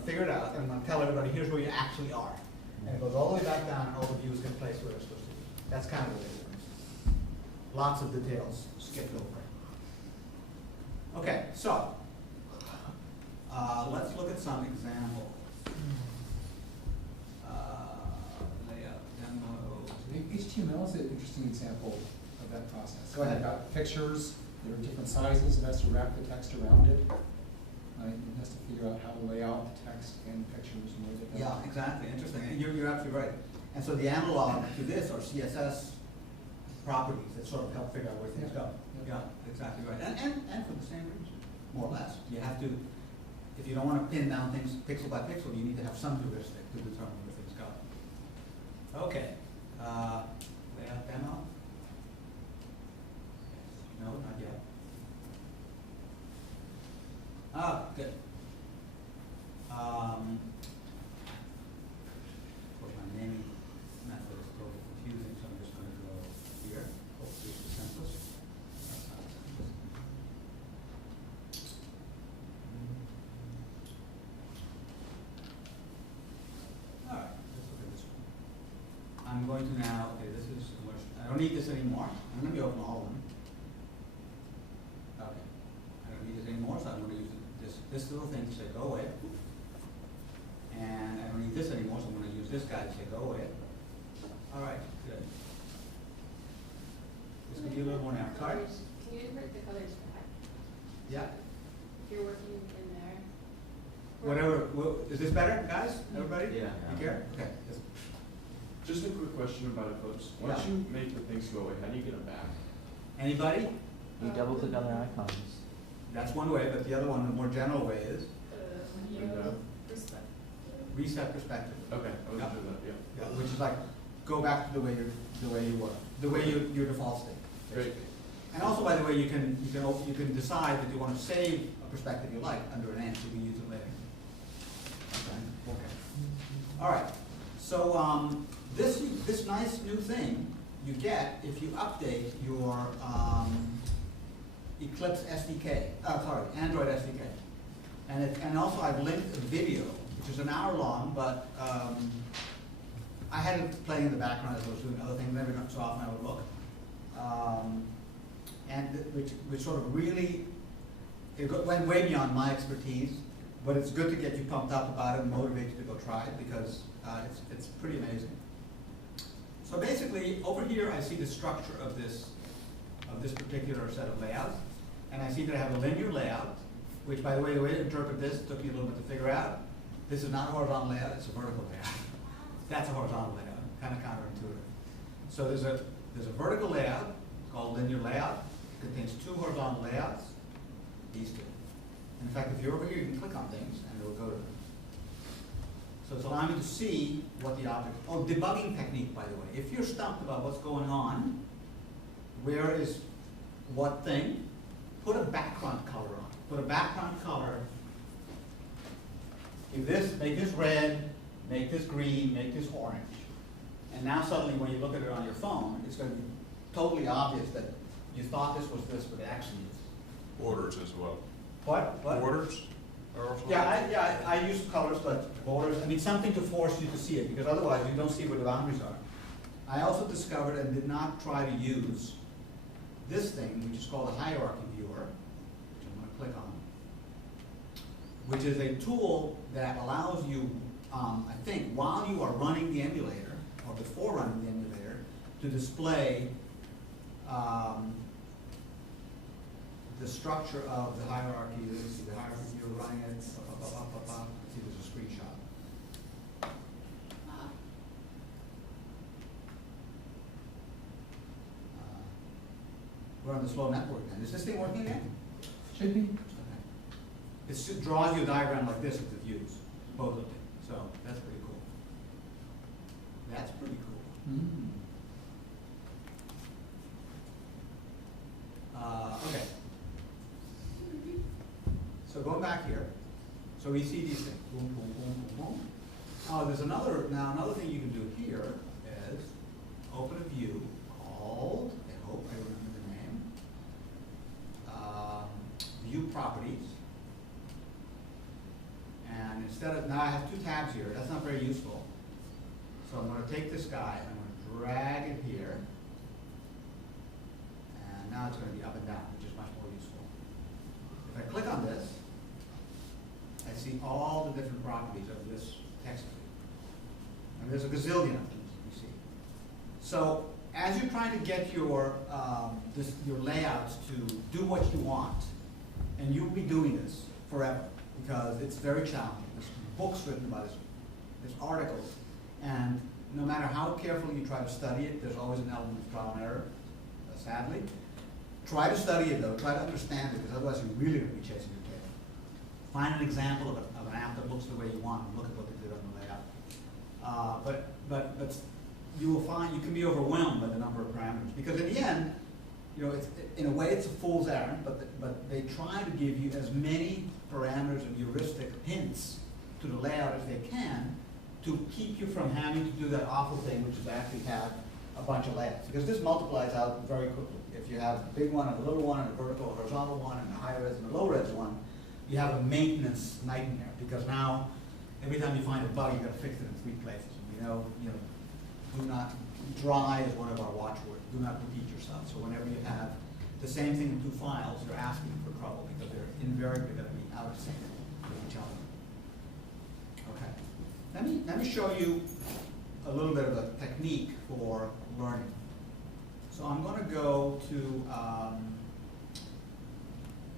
figure it out, and I'm gonna tell everybody, here's where you actually are. And it goes all the way back down, and all the views can place where they're supposed to be. That's kind of what it is. Lots of details skipped over. Okay, so let's look at some examples. Layout demo. HTML is an interesting example of that process. Go ahead. You've got pictures, there are different sizes, it has to wrap the text around it. It has to figure out how to lay out the text and pictures and where they go. Yeah, exactly, interesting, and you're absolutely right. And so the analog to this are CSS properties that sort of help figure out where things go. Yeah. Yeah, exactly right, and for the same reason, more or less. You have to, if you don't want to pin down things pixel by pixel, you need to have some heuristic to determine where things go. Okay, layout demo? No, not yet. Good. Of course, my naming method is totally confusing, so I'm just going to go here. Hopefully it's the simplest. That's not the simplest. All right, let's look at this one. I'm going to now, okay, this is, I don't need this anymore. I'm going to be open all of them. Okay. I don't need this anymore, so I'm going to use this little thing to say go away. And I don't need this anymore, so I'm going to use this guy to say go away. All right, good. Just give you a little more now. Sorry? Can you invert the colors back? Yeah. If you're working in there. Whatever. Is this better, guys? Everybody? Yeah. You care? Okay. Yes. Just a quick question about Eclipse. Once Yeah. you make the things go away, how do you get them back? Anybody? You double click on their icons. That's one way, but the other one, the more general way is Window. Perspective. reset perspective. Okay, I was Yeah. doing that, yeah. Yeah, which is like, go back to the way you were, your default state. Great. And also, by the way, you can decide that you want to save a perspective you like under an ant. You can use it later. Okay. All right. So this nice new thing you get if you update your Eclipse SDK. Android SDK. And also I've linked a video, which is an hour long, but I had it playing in the background as I was doing other things. Every so often I would look. And which sort of really, went way beyond my expertise, but it's good to get you pumped up about it and motivate you to go try it because it's pretty amazing. So basically, over here I see the structure of this particular set of layouts, and I see that I have a linear layout, which, by the way to interpret this took me a little bit to figure out. This is not a horizontal layout; it's a vertical layout. That's a horizontal layout, kind of counterintuitive. So there's a vertical layout called linear layout. It contains two horizontal layouts, these two. In fact, if you're over here, you can click on things and it will go to them. So it's allowing you to see what the object, debugging technique, by the way. If you're stumped about what's going on, where is what thing, put a background color on. Put a background color, make this red, make this green, make this orange. And now suddenly when you look at it on your phone, it's going to be totally obvious that you thought this was this, but it actually is. Borders as well. What? Borders are also. Yeah, I use colors, but borders, I mean something to force you to see it, because otherwise you don't see where the boundaries are. I also discovered and did not try to use this thing, which is called a hierarchy viewer, which I'm going to click on, which is a tool that allows you, I think, while you are running the emulator, or before running the emulator, to display the structure of the hierarchy. You see the hierarchy viewer running it, see there's a screenshot. We're on the slow network then. Is this thing working again? Should be. Okay. It draws you a diagram like this with the views, both of them. So that's pretty cool. That's pretty cool. Mm. Okay. So going back here, so we see these things. Boom, boom, boom, boom, boom. Oh, there's another thing you can do here is open a view called, I hope I remember the name, view properties. And instead of, now I have two tabs here, that's not very useful. So I'm going to take this guy and I'm going to drag it here. And now it's going to be up and down, which is much more useful. If I click on this, I see all the different properties of this text view. And there's a gazillion of them, you see. So as you're trying to get your layouts to do what you want, and you'll be doing this forever, because it's very challenging. There's books written about this, there's articles, and no matter how carefully you try to study it, there's always an element of trial and error, sadly. Try to study it though, try to understand it, because otherwise you're really going to be chasing your tail. Find an example of an app that looks the way you want, and look at what they did on the layout. But you will find you can be overwhelmed by the number of parameters, because in the end, it's, in a way it's a fool's errand, but they try to give you as many parameters and heuristic hints to the layout as they can to keep you from having to do that awful thing, which is actually have a bunch of layouts, because this multiplies out very quickly. If you have a big one, and a little one, and a vertical, horizontal one, and a high res and a low res one, you have a maintenance nightmare, because now every time you find a bug, you've got to fix it in 3 places. Do not, dry is one of our watchwords. Do not repeat yourself. So whenever you have the same thing in 2 files, you're asking for trouble, because they're invariably going to be out of sync with each other. Okay. Let me show you a little bit of a technique for learning. So I'm gonna go to,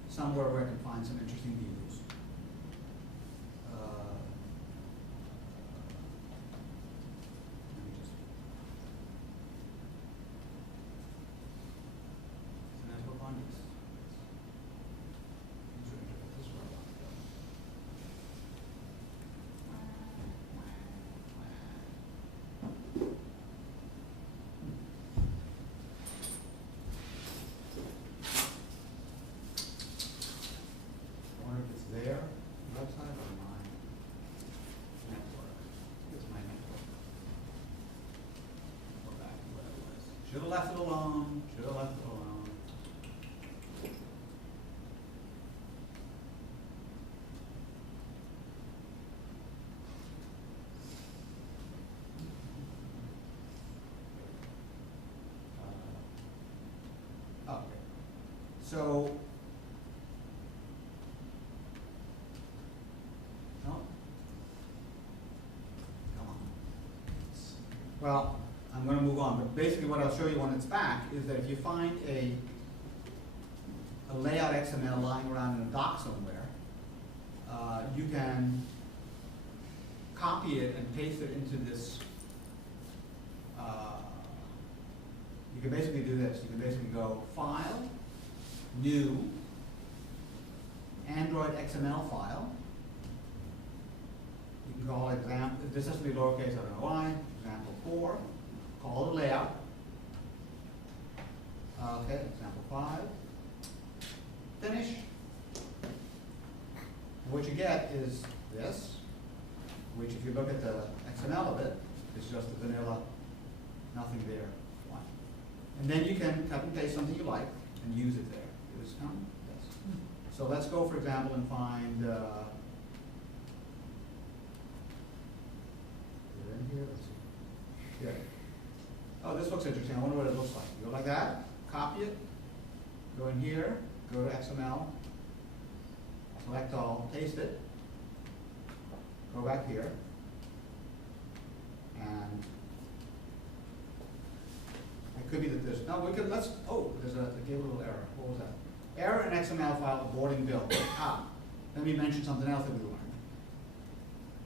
somewhere where I can find some interesting views. Let me just. Can I click on this? This is where I want to go. I wonder if it's their website or my network. It's my network. Go back to what it was. Should have left it alone, should have left it alone. Okay. So. No? Come on. Well, I'm gonna move on, but basically what I'll show you when it's back is that if you find a layout XML lying around in a doc somewhere, you can copy it and paste it into this, you can basically do this. You can basically go File, New, Android XML file. You can call it example, this has to be lowercase, I don't know why, example 4, call it layout. Okay, example 5, finish. And what you get is this, which if you look at the XML of it, is just a vanilla, nothing there one. And then you can cut and paste something you like and use it there. Does this come? Yes. So let's go, for example, and find, is it in here? Let's see. Here. Oh, this looks interesting. I wonder what it looks like. You go like that, copy it, go in here, go to XML, select all, paste it, go back here, and it could be that there's, no, we could, let's, oh, there's a, it gave a little error. What was that? Error in XML file aborting build. Let me mention something else that we learned.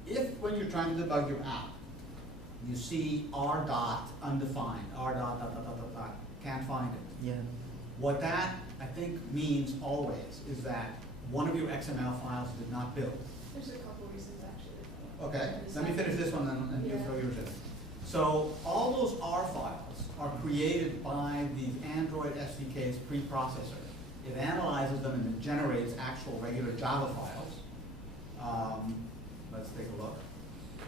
If, when you're trying to debug your app, you see R dot undefined, R dot dot dot dot dot dot, can't find it. Yeah. What that, I think, means always is that one of your XML files did not build. There's a couple reasons actually. Okay, Is let me that- finish this one and you Yeah. throw yours in. So all those R files are created by these Android SDK's preprocessor. It analyzes them and it generates actual regular Java files. Let's take a look. So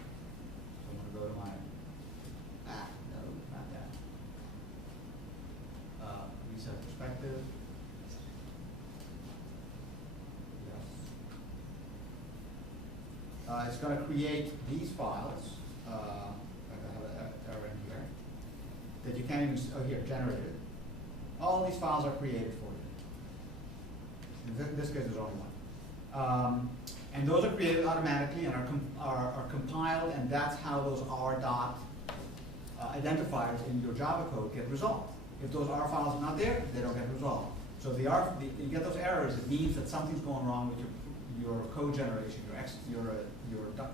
I'm gonna go to my, no, not that. Reset perspective. Yes. It's going to create these files. I have an error in here that you can't even. Oh, here, generated. All these files are created for you. In this case, there's only one. And those are created automatically and are compiled, and that's how those R dot identifiers in your Java code get resolved. If those R files are not there, they don't get resolved. So you get those errors, it means that something's going wrong with your code generation, your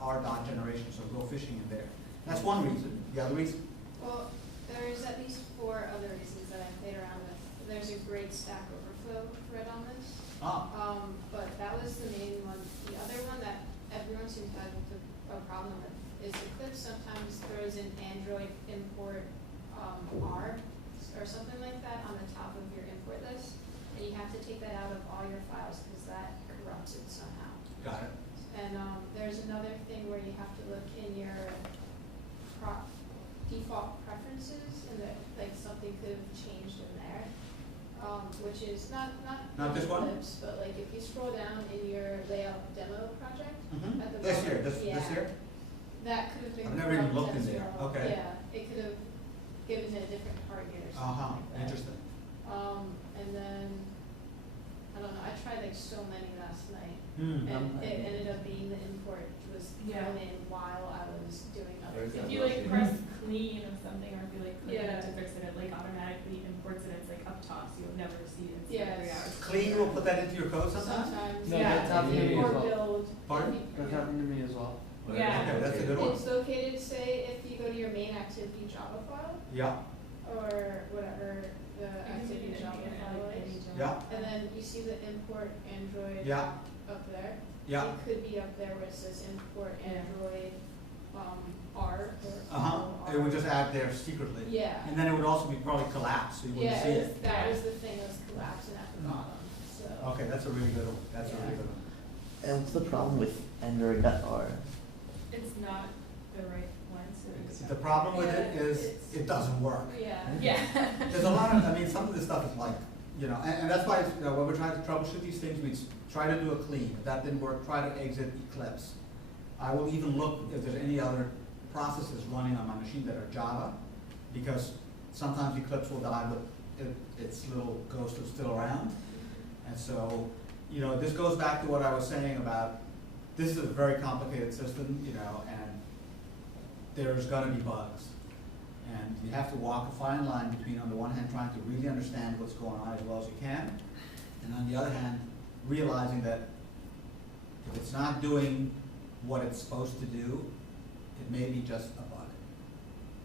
R dot generation, so go fishing in there. That's one reason. The other reason? Well, there's at least 4 other reasons that I played around with. There's a great Stack Overflow thread on this. But that was the main one. The other one that everyone seems to have a problem with is Eclipse sometimes throws in Android import R or something like that on the top of your import list, and you have to take that out of all your files because that corrupts it somehow. Got it. And there's another thing where you have to look in your default preferences, and that like something could have changed in there. Which is not this one? Eclipse, but like if you scroll down in your layout demo project at the This bottom, here, this here? that could have been I've never even corrupted looked in as there. well. Okay. Yeah, it could have given it a different target or something like that. Interesting. And then I don't know. I tried like so many last night, Hmm. and it ended up being the import was Yeah. thrown in while I was doing other There's things. that If you like version. press clean of something, or if you like click Yeah. it to fix it, it like automatically imports it. It's like up top, so you'll never see it. Yes. 3 hours. Clean will put that into your code sometimes? Sometimes, No, yeah. that's happened to me Or as well. build. Pardon? That's happened to me as well. Yeah. Okay, that's a good one. It's located, say, if you go to your main activity Java file, Yeah, or whatever the You can do activity it in Java any file any is. Java. yeah, And then you see the import Android yeah, up there. yeah. It could be up there where it says import Android, R or Uh-huh, it would just add there secretly. Yeah. And then it would also be probably collapsed, so you wouldn't Yeah, see it was, it. that was the thing that was collapsing at the bottom, so. Okay, that's a really good one, that's a really Yeah. good one. And what's the problem with Android.R? It's not the right one, so it's. The problem with it Yeah, is, it's- it doesn't work. Yeah. Yeah. There's a lot of, I mean, some of this stuff is like, and that's why, when we're trying to troubleshoot these things, we try to do a clean. If that didn't work, try to exit Eclipse. I will even look if there's any other processes running on my machine that are Java, because sometimes Eclipse will die, but its little ghost is still around. And so, this goes back to what I was saying about, this is a very complicated system, and there's gonna be bugs. And you have to walk a fine line between, on the one hand, trying to really understand what's going on as well as you can, and on the other hand, realizing that if it's not doing what it's supposed to do, it may be just a bug.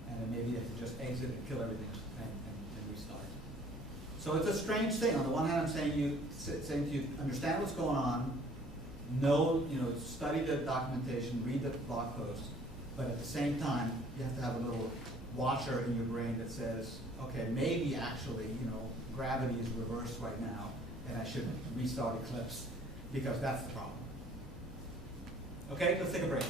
And it may be that you just exit and kill everything and restart. So it's a strange thing. On the one hand, I'm saying to you, understand what's going on, study the documentation, read the blog posts, but at the same time, you have to have a little watcher in your brain that says, okay, maybe actually, gravity is reversed right now, and I should restart Eclipse, because that's the problem. Okay, let's take a break.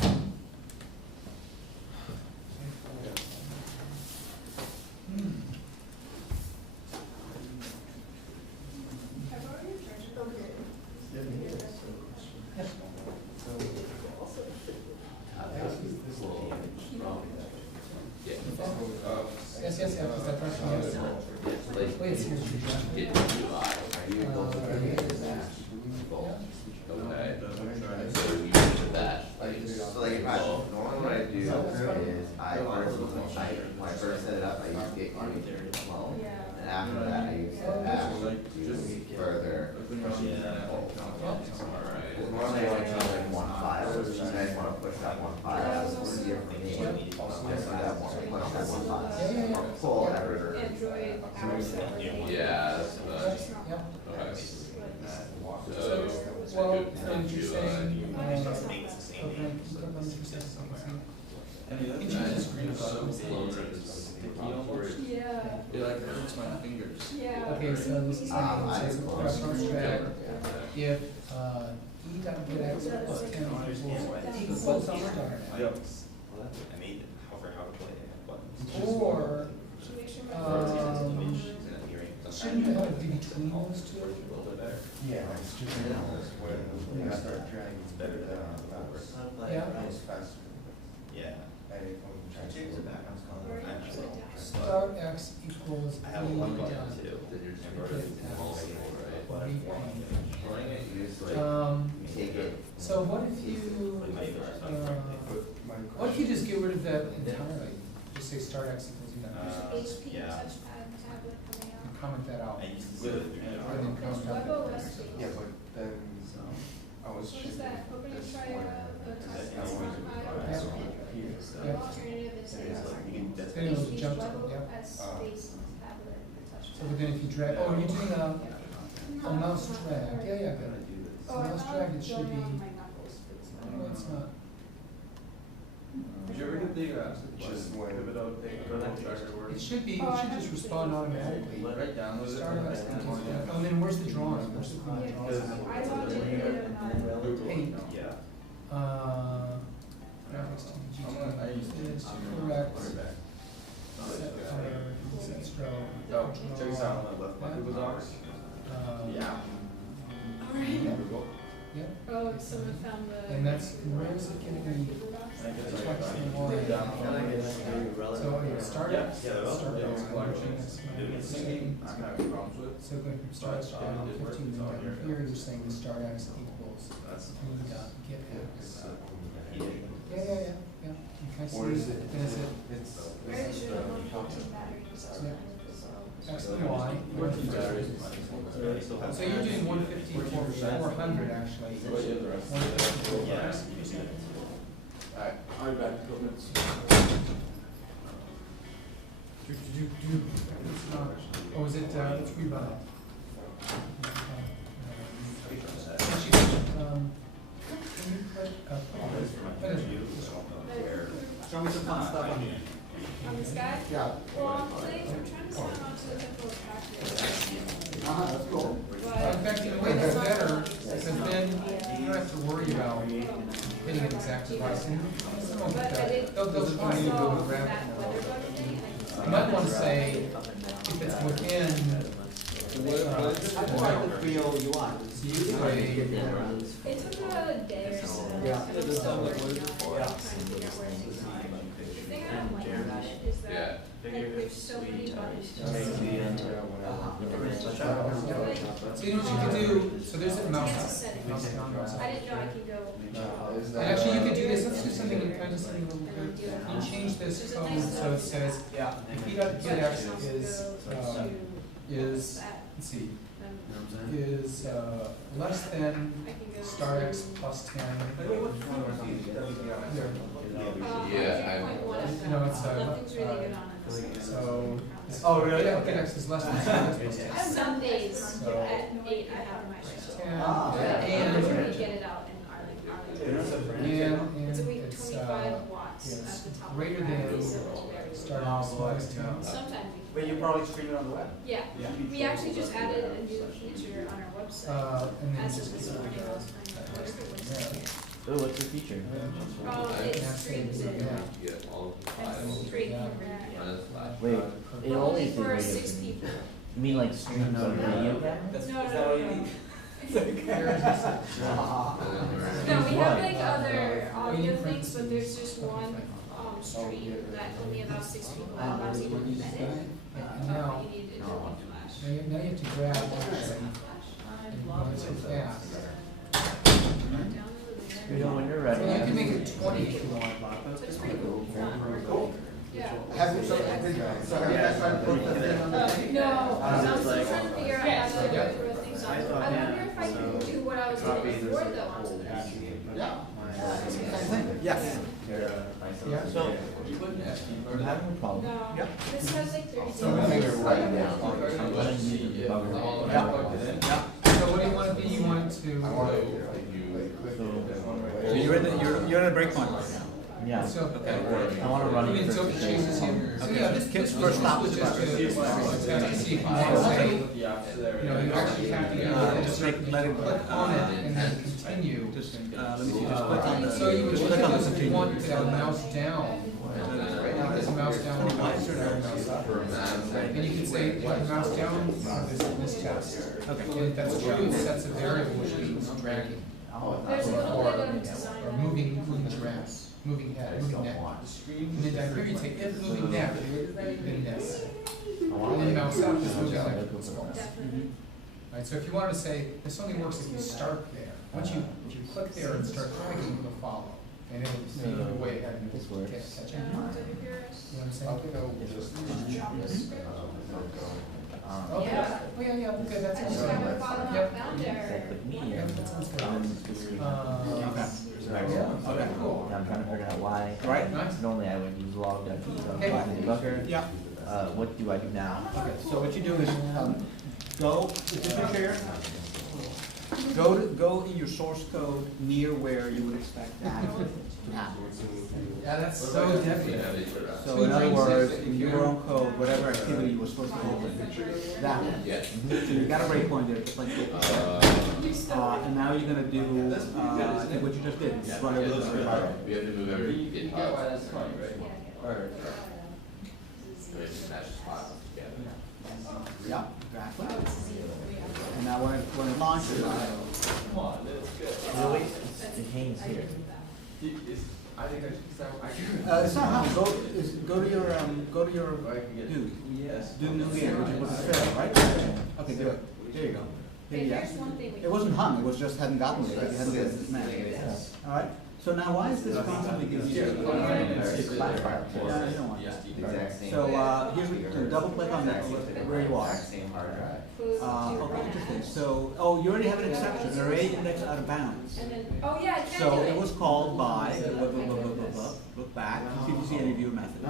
I've already charged it. Okay. Yes, is that question? Wait, it's here. So like if I, normally what I do is when I first set it up, I use Git alone. Yeah. And after that, I use to further push and pull. Normally I only have like one file, and I just want to push that one file, so it's easier for me. Just do that one, push that one file, or pull every. Android, our Yeah, It's not- Yep. okay. Well, and you're saying, Yeah, It like hurts my fingers. yeah. okay, so this is like, it says, reference track, if, e.getx plus 10 equals start x. I made it, however, how to play it, buttons. Or, Should make sure my. shouldn't it have to be between those two? Yeah, it's just, when you start dragging, it's better than Yeah. it's faster. Yeah. I changed it back, I was calling it actually. Start x equals I have a one button e too. Pulling it, you just like, take it. So what if you, what if you just get rid of that entirely? Just say start x equals e. HP Yeah. touchpad tablet coming out. And comment that out. I used to do it. And then comment that. WebOS. Yeah, but then, I was What is checking that? Hoping to this try one. the test I wanted to on put iOS it or here, The so. Yeah. alternative is Yeah, saying like, you can- that's- Then it'll HP's jump to, WebOS yeah. space tablet So touchpad. then if you drag, oh, are you doing a mouse drag? Yeah, good. So Oh, mouse drag, it should be, going on my knuckles, please. no, it's not. Did you ever get the, Just when- pivot out thing, or the tracker work? It should be, Oh, it I should have just to respond see. automatically. Right down with it. Start x equals, oh, and then where's the drawing? Where's the Yeah, drawing? I logged in with, Paint. Yeah. Graphics to I used to. is correct. Set color, set stroke. Oh, check this out. Yeah. Google Docs. Yeah. Alright. Google. Yeah, Oh, someone found the. and that's, where's it gonna be? Google Docs? I guess Text I and can line. down. So, yeah, start Yeah. x, start x, Singing, I'm having problems with. So going from start x down 15 and down here, you're saying the start x equals That's. e dot get x. It's, Yeah. Can I see Or is it, Can I see it? it's, Right So you're doing 150 for 400 actually. 150 Yeah. Alright, I'll be back in a couple minutes. It's not, oh, is it, let's read about it. Actually, can you put, Show me some fun stuff on here. On this guy? Yeah. Well, I'm trying to sign on to the couple of factors. That's cool. in fact, in a way that's better, because then you don't have to worry about hitting it exactly right. Some of the, they'll try to go with you might want to say, if it's within, What the real you want? It took about a day or so. Yeah. I'm still working on it, trying to figure out where to decide. The thing I don't like about it is that, like, there's so many buttons to choose. so you know what you can do, so there's a mouse. It's a setting. Mouse down, mouse up. I didn't know I could go. And actually, you could do this, let's do something, kind of something a little bit, you change this code so it says, if you got get X is, let's see, is, less than star X plus 10. No, it's, Nothing's really good on it. so. Oh, really? Yeah, get X is less than star X plus 10. Some days So- at 8 I have my show. And, And we get it out in Arlington. It's a week, it's, 25 watts it's at the top. greater of the than battery, so it's very star slow. X plus 10. Sometimes we. But you probably stream it on the web. Yeah, we actually just added a new feature on our website. And then As just. of this morning, I was trying to. Oh, what's your feature? It streams it and straight from radio. Wait, it But only only did for radio 6 for me. people. You mean like streams on radio camera? No, we have like other audio things, but there's just one stream that only allows 6 people, that allows you to embed it. And now, But you need it to run flash. now you have to grab and run it so fast. You know when you're So you ready. can make it 20 if you want. So it's pretty cool. Cool. Yeah. Have you, so have you guys tried to put the thing on the? No, I'm still trying to figure out how to throw things on. I wonder if I can do what I was doing before though onto this. Yeah. Same thing. Yes. Yeah. So, I'm having a problem. No, this has like 30 So we'll make it days. right now. I'm gonna need the bugger. So what do you want to be? You want it to, So you're in the breakpoint right now. Yeah. so, I wanna run I mean, it so it first. changes here. So yeah, this Kids was first stop just is to about- test to see if you want to say, you know, you actually have to get Just it, let it click on it and then continue. Just, let me see, just click on the. So you would just click click on on this the if you want to continue. have a mouse down. Like this mouse down, or mouse up. And you can say, put the mouse down on this test. Okay. And if that's true, it sets a variable which means dragging. There's a little bit of design. Or moving giraffes, moving head, moving neck. And then down here you take if moving neck, then this. And then mouse up is moving neck. Definitely. Right, so if you wanted to say, this only works if you start there. Once you, if you click there and start dragging, it'll follow. And it'll see you way ahead and This it'll works. catch Yeah, it. You know WPRS. what I'm saying? Um, Yeah. Oh, yeah, okay, that's. I just got a bottom Yep. up founder. Click medium. Yeah, that sounds good. And then Okay, cool. I'm trying to figure out why. Right. Nice. Normally I would use log that Okay. debugger. Yeah. What do I do now? Okay, so what you do is, go, is this your share? Go in your source code near where you would expect that to happen. Yeah, that's so definite. So in other words, in your own code, whatever activity was supposed to open, that one. So you got a breakpoint there, just like this. And now you're gonna do, I think what you just did, just run over the environment. We have to move every GitHub. Or. Yeah, exactly. And now when it launches, Really? It hangs here. I think it's not how, go to your, do new game, which was a fail, right? Okay, good, there you go. Hit Okay, yes. here's one thing we It wasn't hung, it was just hadn't gotten there, it hadn't been smashed. All right, so now why is this constantly giving you? Yeah, you don't want that. Exact same. So, here's what, so double click on that, where you are. Exact same hard drive. close to your Okay, front interesting. edge. So, oh, you already have an exception, array index out of bounds. And then, oh yeah, I can So do it it. was called by, look back, see if you see any view methods.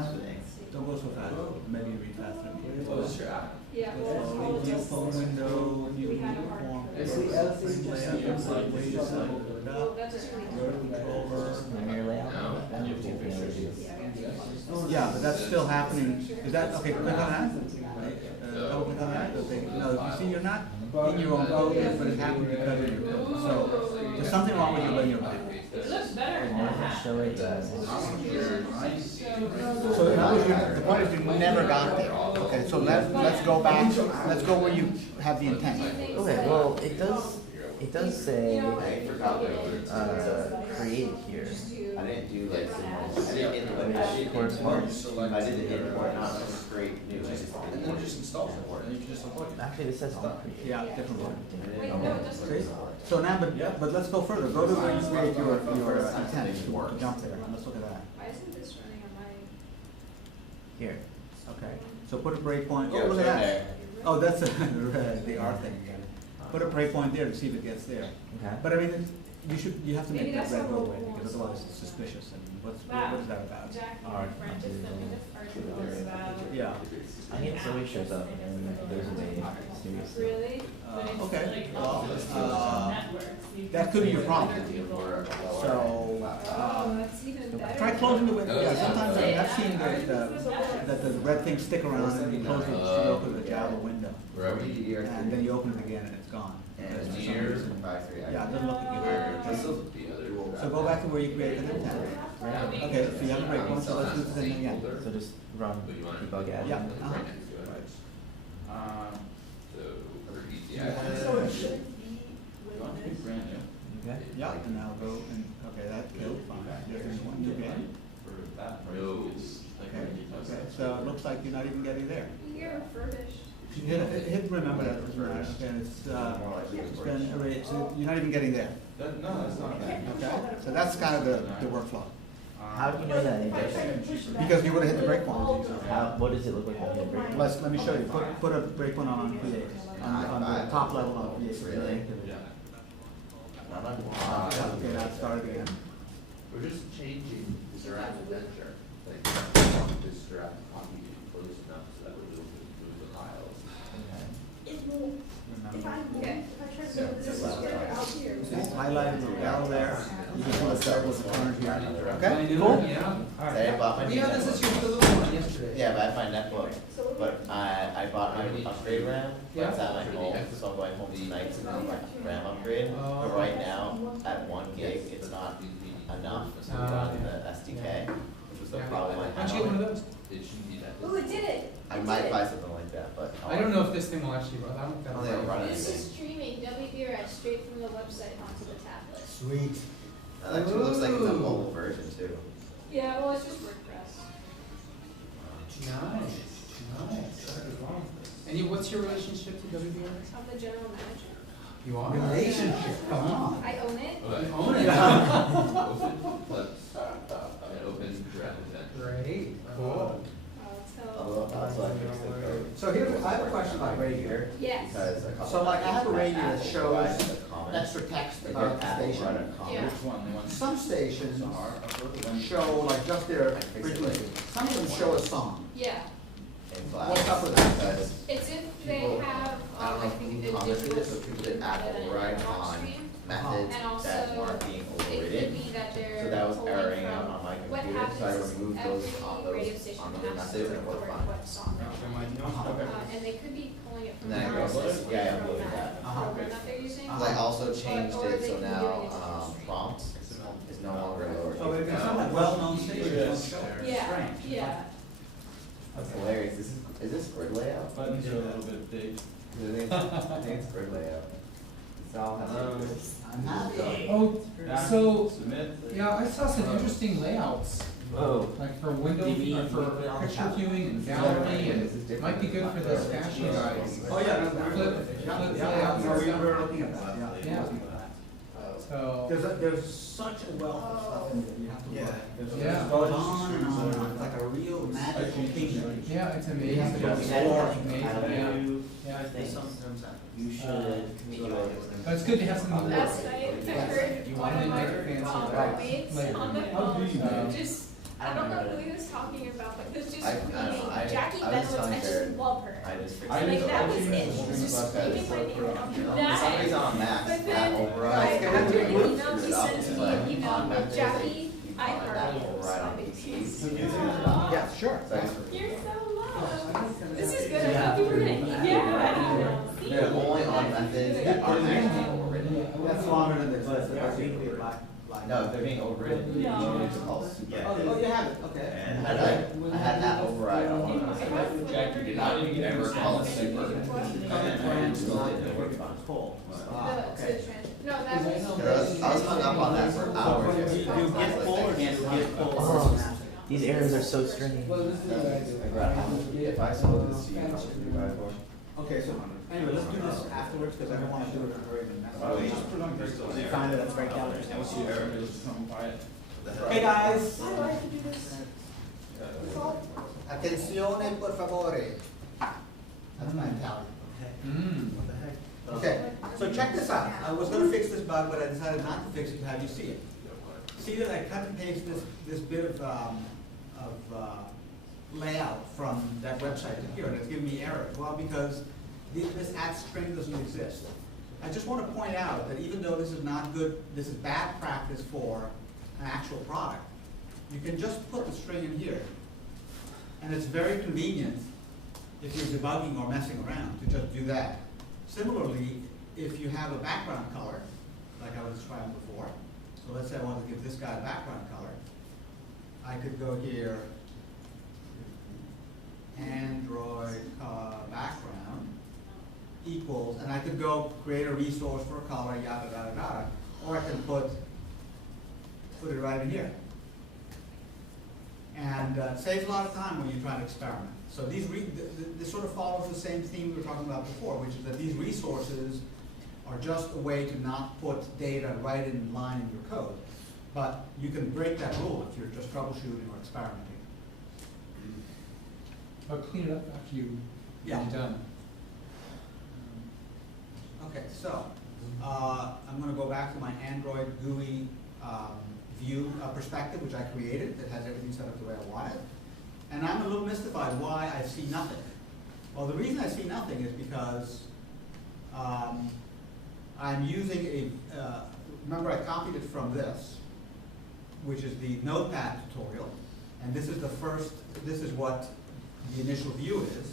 Don't go so fast, maybe you read faster. What was your app? Yeah, well, it's Slowly, called view just, phone window, view we had a hard uniform. code. Is the LC Layout, just like, way to slide it Well, up, that's just really go to controller. Linear layout? No. That would be really good. Yeah, I got you. Yeah, but that's still happening. Is that, okay, click on that. Double click on that. Okay. No, you see, you're not in your own code yet, but it's happening because of your code. So there's something wrong with your linear map. It looks better. And then I can show it, So in other words, the point is you never got there. Okay, so let's go back, let's go where you have the intent. okay, well, it does say, I forgot what it was. create here. I didn't do like, I didn't import, I did import, I did the import, not create new, I just did And then just install it, and you can just avoid it. Actually, this says on create. Yeah, different one. Wait, no, it doesn't. See? So now, but let's go further. Go to where you create your intent. Jump there. Let's look at that. Why isn't this running on my? Here. Okay. So put a breakpoint. Yeah, Oh, look at right that. there. Oh, that's the R thing again. Put a breakpoint there to see if it gets there. Okay. But I mean, you have to Maybe make that that's red not go what away we because want. otherwise it's suspicious. And what Wow. is that about? Jack, Alright. my friend just sent me this article about. Yeah. I think it always shows up and goes away, seriously. Really? But it's Okay. like Well, all the social networks. You that can could be your see problem. other people. So, Oh, that's even better. try closing the window. Yeah, sometimes I've seen that the red things stick around and you close it, you open the Java window. And then you open it again and it's gone. Because for some reason- Yeah, it doesn't look like you have it. So go back to where you created the intent. Okay, so you have a breakpoint, so let's do the thing again. So just run debug add. Yeah, uh-huh. So it should be brand new. Okay. Yeah, and now go and, okay, that killed, fine. There's one new game. For that price, Okay, okay, so it looks like you're not even getting there. You get refurbished. Hit remember that, and it's been erased, so you're not even getting there. No, that's not bad. Okay, so that's kind of the workflow. How do you know that it does? Because you would have hit the breakpoint. What does it look like when you break it? Let me show you, put a breakpoint on create, on the top level on create. Really? Okay, now start again. We're just changing the draft adventure. Like, this draft copy close enough so that we don't lose the files. Okay. See, highlighted the arrow there, you just want to start with the current here, okay? Cool. Say I bought my new Yeah, this is your netbook. little one yesterday. Yeah, but I have my netbook, but I bought my upgrade RAM, Yeah. it's at my home, so I'm going home tonight to do my RAM upgrade. But right now, at 1 gig, it's not enough to run the SDK, which was the problem I Why don't you get one had. of those? It shouldn't be that. Ooh, it did it. I might buy something like that, but. I don't know if this thing will actually run. I don't I don't think it'll run This is anything. streaming WBRS straight from the website onto the tablet. Sweet. That actually looks like it's a mobile version too. Yeah, well, it's just WordPress. Nice. And what's your relationship to WBRS? I'm the general manager. You are? Relationship, come on. I own it. Okay. You own it. Open, let's, open draft adventure. Great, cool. Although, also I fixed the code. So here's, I have a question about radio. Yes. Because a couple So like I have a radio that people shows provided a comment. extra text If about the Apple run station. a comment, Yeah. Which one, the one? Some stations show like just their frequency, some of them show a song. Yeah. in class. What's up with that? Because It's if they people- have, I don't know I if think you a commented digital this, but people did stream rather Apple than an override analog on stream. methods And also, that weren't being it could overridden. be that they're So that was pulling erroring from- out on my what computer, happens so I is removed those on every radio those, station on those has to methods and it worked record fine. what song. And they could be pulling it from And then I the go, RSS yeah, I from uploaded that. program that they're using. Cause I also changed Or it, they so could be now, doing it to stream. prompt is no longer lowercase. So maybe some like well-known stations. Yeah, yeah. That's hilarious, is this grid layout? Buttons are a little bit big. I think it's grid layout. It's all has to do with. I'm happy. Oh, so, Submit. yeah, I saw some interesting layouts, Oh, like for window, for picture viewing and gallery, and it might be good for those fashion guys. Oh, yeah. Flip Yeah, layouts yeah, and we stuff. were looking at that, yeah. Yeah. So, There's such a wealth of stuff in there, you have to look. Yeah. It goes on and on and on, it's like a real magical kingdom. yeah, it's You amazing. have to go Just explore. Amazing, yeah. Things. You should meet you. But it's good to have something. Last night, I heard You one want of to our make it fancy, roommates flavor. on the How do you phone, know? just, I don't know who he was talking about, but he was just I don't know, reading Jackie I was Benowitz, telling I just Jared, love her. I just fixed I it. Like, that was didn't it, know she was just about that. screaming my name, and I'm For some that. reason on Mac, But that then, override. like, after an email, he screwed up, sends me but an email on Mac, with Jackie, you I call it heart that you, override on so PC. Yeah, sure. So I just- You're so loved. This is good, I Yeah. thought you were gonna, yeah. They're only on methods that aren't actually overridden. That's longer than this, that's usually black. No, if they're being overridden, you No. need to call super. Oh, you have it, okay. And I had that override on one of them. Jackie did not even ever call it super. And still didn't work on full. No, that was. I was hung up on that for hours. Do you get full or do you get full? Oh. These errors are so strange. Well, this is what I do. I forgot how much- if I sold this to you, how much would you buy it for? Okay, so anyway, let's do this afterwards because I don't want to do it in a hurry. Oh, yeah. You find it, that's right down there. The hell? Hey, guys. I like to do this. Attenzione, por favore. That's my Italian. Mm. What the heck? Okay, so check this out. I was gonna fix this bug, but I decided not to fix it to have you see it. See that I cut and paste this bit of layout from that website to here, and it's giving me errors. Well, because this add string doesn't exist. I just want to point out that even though this is not good, this is bad practice for an actual product, you can just put the string in here. And it's very convenient if you're debugging or messing around to just do that. Similarly, if you have a background color, like I was describing before, so let's say I want to give this guy a background color, I could go here, Android background equals, and I could go create a resource for a color, yada, yada, yada, or I can put it right in here. And it saves a lot of time when you're trying to experiment. So this sort of follows the same theme we were talking about before, which is that these resources are just a way to not put data right in line in your code. But you can break that rule if you're just troubleshooting or experimenting. But clean it up after you're done. Okay, so I'm going to go back to my Android GUI view perspective, which I created, that has everything set up the way I want it. And I'm a little mystified why I see nothing. Well, the reason I see nothing is because I'm using remember I copied it from this, which is the Notepad tutorial. And this is this is what the initial view is.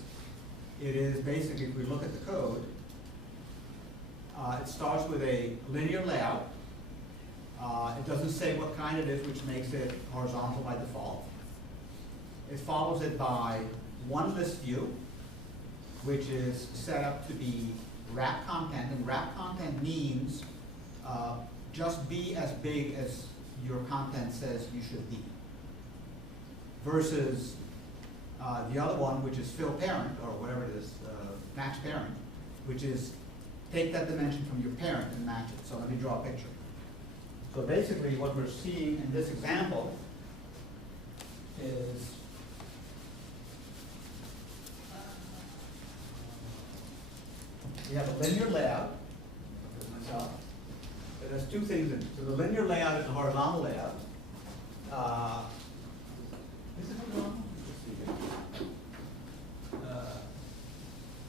It is basically, if we look at the code, it starts with a linear layout. It doesn't say what kind it is, which makes it horizontal by default. It follows it by one list view, which is set up to be wrap content, and wrap content means just be as big as your content says you should be. Versus the other one, which is fill parent, or whatever it is, match parent, which is take that dimension from your parent and match it. So let me draw a picture. So basically what we're seeing in this example is we have a linear layout. Myself. It has two things in it. So the linear layout is the horizontal layout. Is it horizontal? Let's see here.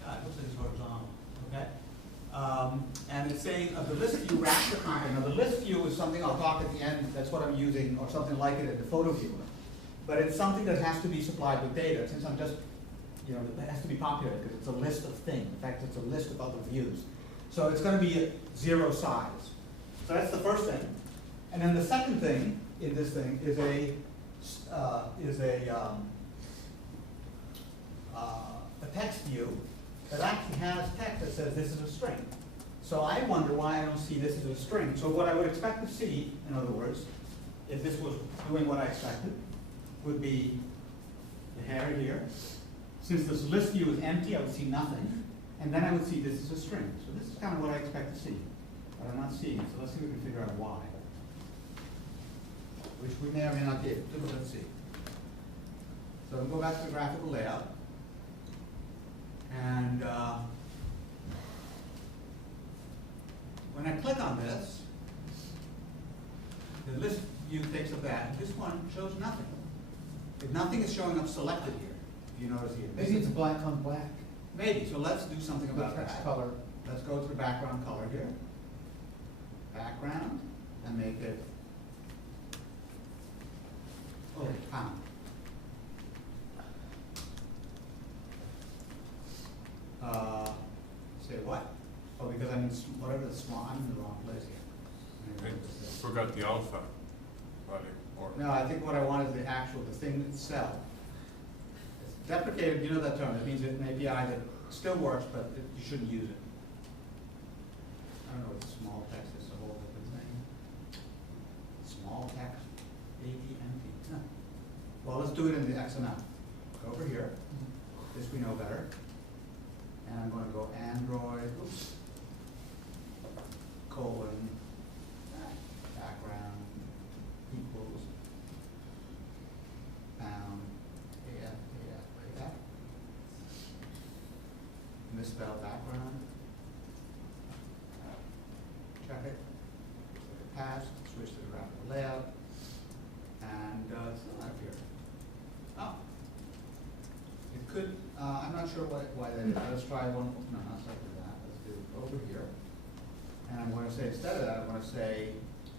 Yeah, it looks like it's horizontal. Okay. And it's saying of the list view, wrap the content. Now the list view is something I'll talk at the end. That's what I'm using, or something like it at the photo viewer. But it's something that has to be supplied with data. Since I'm just, it has to be populated because it's a list of things. In fact, it's a list of other views. So it's going to be a zero size. So that's the first thing. And then the second thing in this thing is a text view that actually has text that says this is a string. So I wonder why I don't see this as a string. So what I would expect to see, in other words, if this was doing what I expected, would be the header here. Since this list view is empty, I would see nothing. And then I would see this as a string. So this is kind of what I expect to see. but I'm not seeing it, so let's see if we can figure out why. Which we may or may not be able to, but let's see. So we'll go back to the graphical layout. And when I click on this, the list view takes of that. This one shows nothing. If nothing is showing up selected here, if you notice here. Maybe it's black on black. Maybe, so let's do something about Text that. color. Let's go to the background color here. Background, and make it, oh, pound. Say what? Oh, because I'm in, whatever the small, I'm in the wrong place here. I forgot the alpha value, or? No, I think what I want is the actual, the thing itself. It's deprecated, you know that term, it means it's an API that still works, but you shouldn't use it. I don't know what the small text is, a whole different thing. Small text, ATMP, no. Well, let's do it in the XML. Go over here, this we know better. And I'm going to go Android, oops, colon, background, equals, pound, AF. Misspelled background. Check it. Look at pass, switch to the graphical layout, and it's still not here. Oh. It could, I'm not sure why that is. Let's try one, no, not something like that. Let's do it over here. And I'm going to say, instead of that, I'm going to say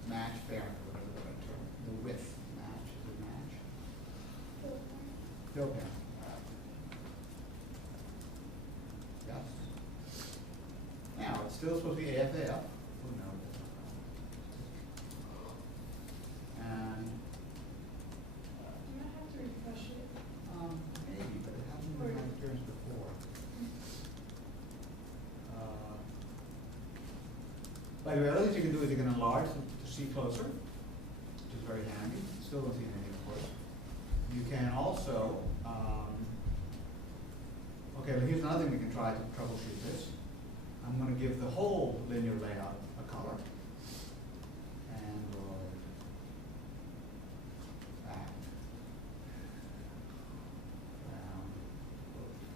match parent, whatever the right term, the width match, is it match? Fill parent. Yes. Now, it's still supposed to be AFAF. Oh, no, that's not right. And, You might have to refresh it. maybe, but it hasn't been my experience before. By the way, other things you can do is you can enlarge to see closer, which is very handy. Still don't see anything, of course. You can also, okay, but here's another thing we can try to troubleshoot this. I'm going to give the whole linear layout a color. Android, back,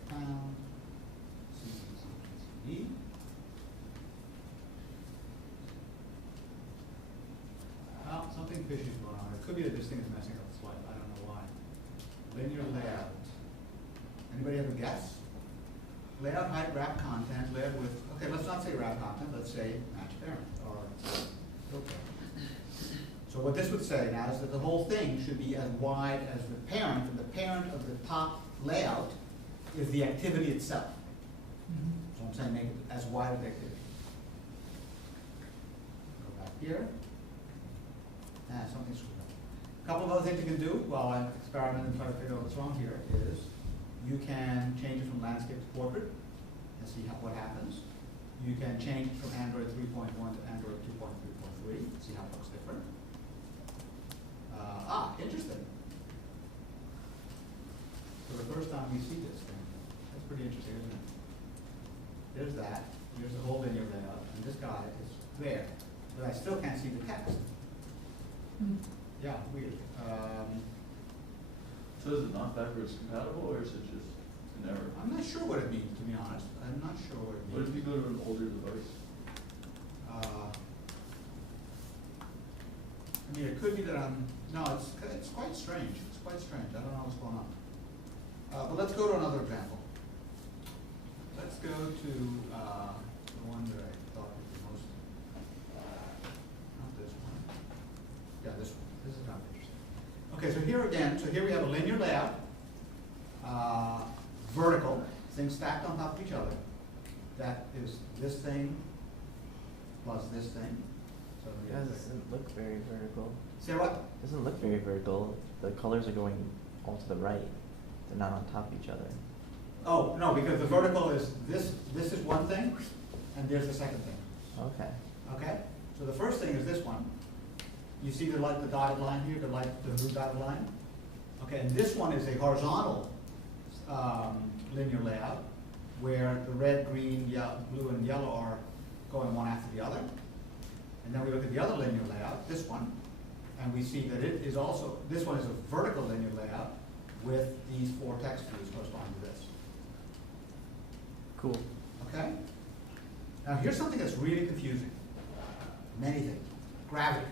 pound, CD. Well, something fishy is going on. It could be that this thing is messing up the slide. I don't know why. Linear layout. Anybody have a guess? Layout, height, wrap content, layout with, okay, let's not say wrap content, let's say match parent, or, okay. So what this would say now is that the whole thing should be as wide as the parent, and the parent of the top layout is the activity itself. So I'm saying make it as wide as the activity. Go back here. Something screwed up. A couple of other things you can do while I'm experimenting and trying to figure out what's wrong here is you can change it from landscape to portrait and see what happens. You can change it from Android 3.1 to Android 2.3.3, see how it looks different. Interesting. For the first time we see this thing. That's pretty interesting, isn't it? There's that. Here's the whole linear layout, and this guy is there. But I still can't see the text. Yeah, weird. So is it not backwards compatible, or is it just an error? I'm not sure what it means, to be honest. I'm not sure what it means. What if you go to an older device? I mean, it could be that no, it's quite strange. It's quite strange. I don't know what's going on. But let's go to another example. Let's go to the one that I thought was the most, not this one. Yeah, this one. This is kind of interesting. Okay, so here again, so here we have a linear layout, vertical, things stacked on top of each other. That is this thing plus this thing. So It doesn't look very vertical. say what? It doesn't look very vertical. The colors are going all to the right. They're not on top of each other. Oh, no, because the vertical is this is one thing, and there's the second thing. Okay. Okay? So the first thing is this one. You see the dotted line here, the blue dotted line? Okay, and this one is a horizontal linear layout where the red, green, blue, and yellow are going one after the other. And then we look at the other linear layout, this one, and we see that it is also, this one is a vertical linear layout with these 4 text views corresponding to this. Cool. Okay? Now here's something that's really confusing. Many things. Gravity.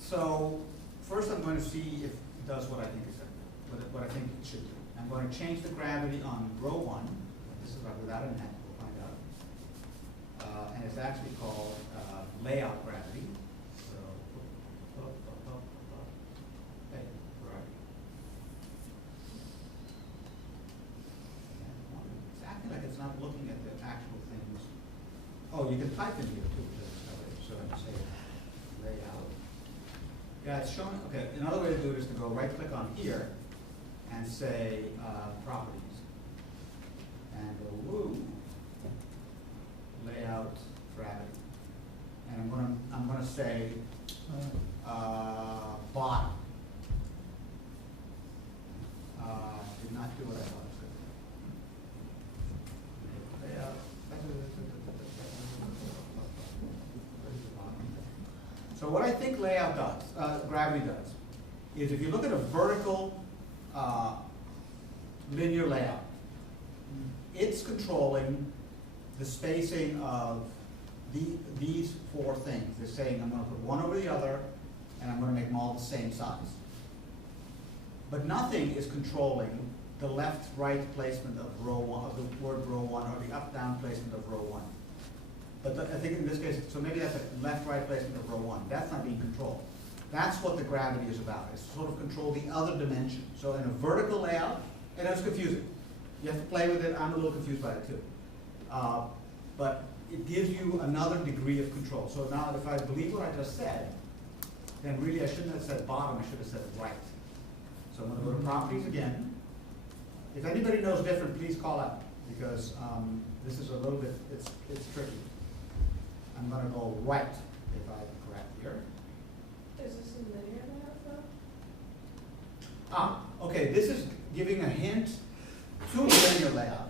So first I'm going to see if it does what I think what I think it should do. I'm going to change the gravity on row 1. This is without a net, we'll find out. And it's actually called layout gravity. So, hey, where are you? It's acting like it's not looking at the actual things. Oh, you can type in here too. So I say layout. Yeah, it's showing. Okay, another way to do it is to go right click on here and say properties. And go woo. Layout gravity. And I'm gonna say bottom. Did not do what I thought it was going to do. Layout. So what I think layout does, gravity does, is if you look at a vertical linear layout, it's controlling the spacing of these 4 things. It's saying I'm going to put one over the other, and I'm going to make them all the same size. But nothing is controlling the left-right placement of row 1, of the word row 1, or the up-down placement of row 1. But I think in this case, so maybe that's a left-right placement of row 1. That's not being controlled. That's what the gravity is about. It's to sort of control the other dimension. So in a vertical layout, and it's confusing. You have to play with it. I'm a little confused by it too. But it gives you another degree of control. So now if I believe what I just said, then really I shouldn't have said bottom, I should have said right. So I'm going to go to properties again. If anybody knows different, please call out, because this is a little bit, it's tricky. I'm going to go right, if I'm correct here. Is this a linear layout though? Okay, this is giving a hint to the linear layout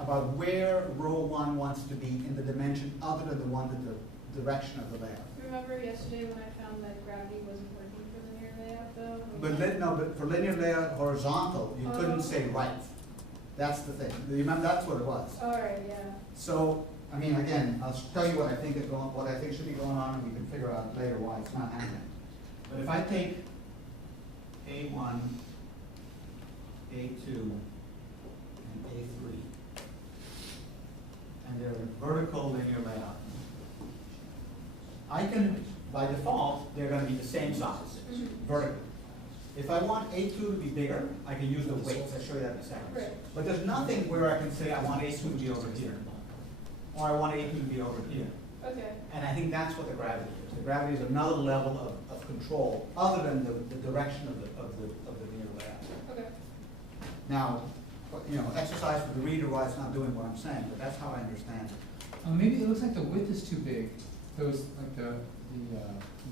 about where row 1 wants to be in the dimension other than the one that the direction of the layout. Remember yesterday when I found that gravity wasn't working for linear layout though? But for linear layout horizontal, you couldn't say right. That's the thing. You remember that's what it was. All right, yeah. So, I mean, again, I'll tell you what I think should be going on, and we can figure out later why it's not happening. But if I take A1, A2, and A3, and they're in vertical linear layout, I can, by default, they're going to be the same size, vertical. If I want A2 to be bigger, I can use the weights. I'll show you that in a second. Right. But there's nothing where I can say I want A2 to be over here, or I want A2 to be over here. Okay. And I think that's what the gravity is. The gravity is another level of control other than the direction of the linear layout. Okay. Now, exercise for the reader why it's not doing what I'm saying, but that's how I understand it. Maybe it looks like the width is too big. Goes like the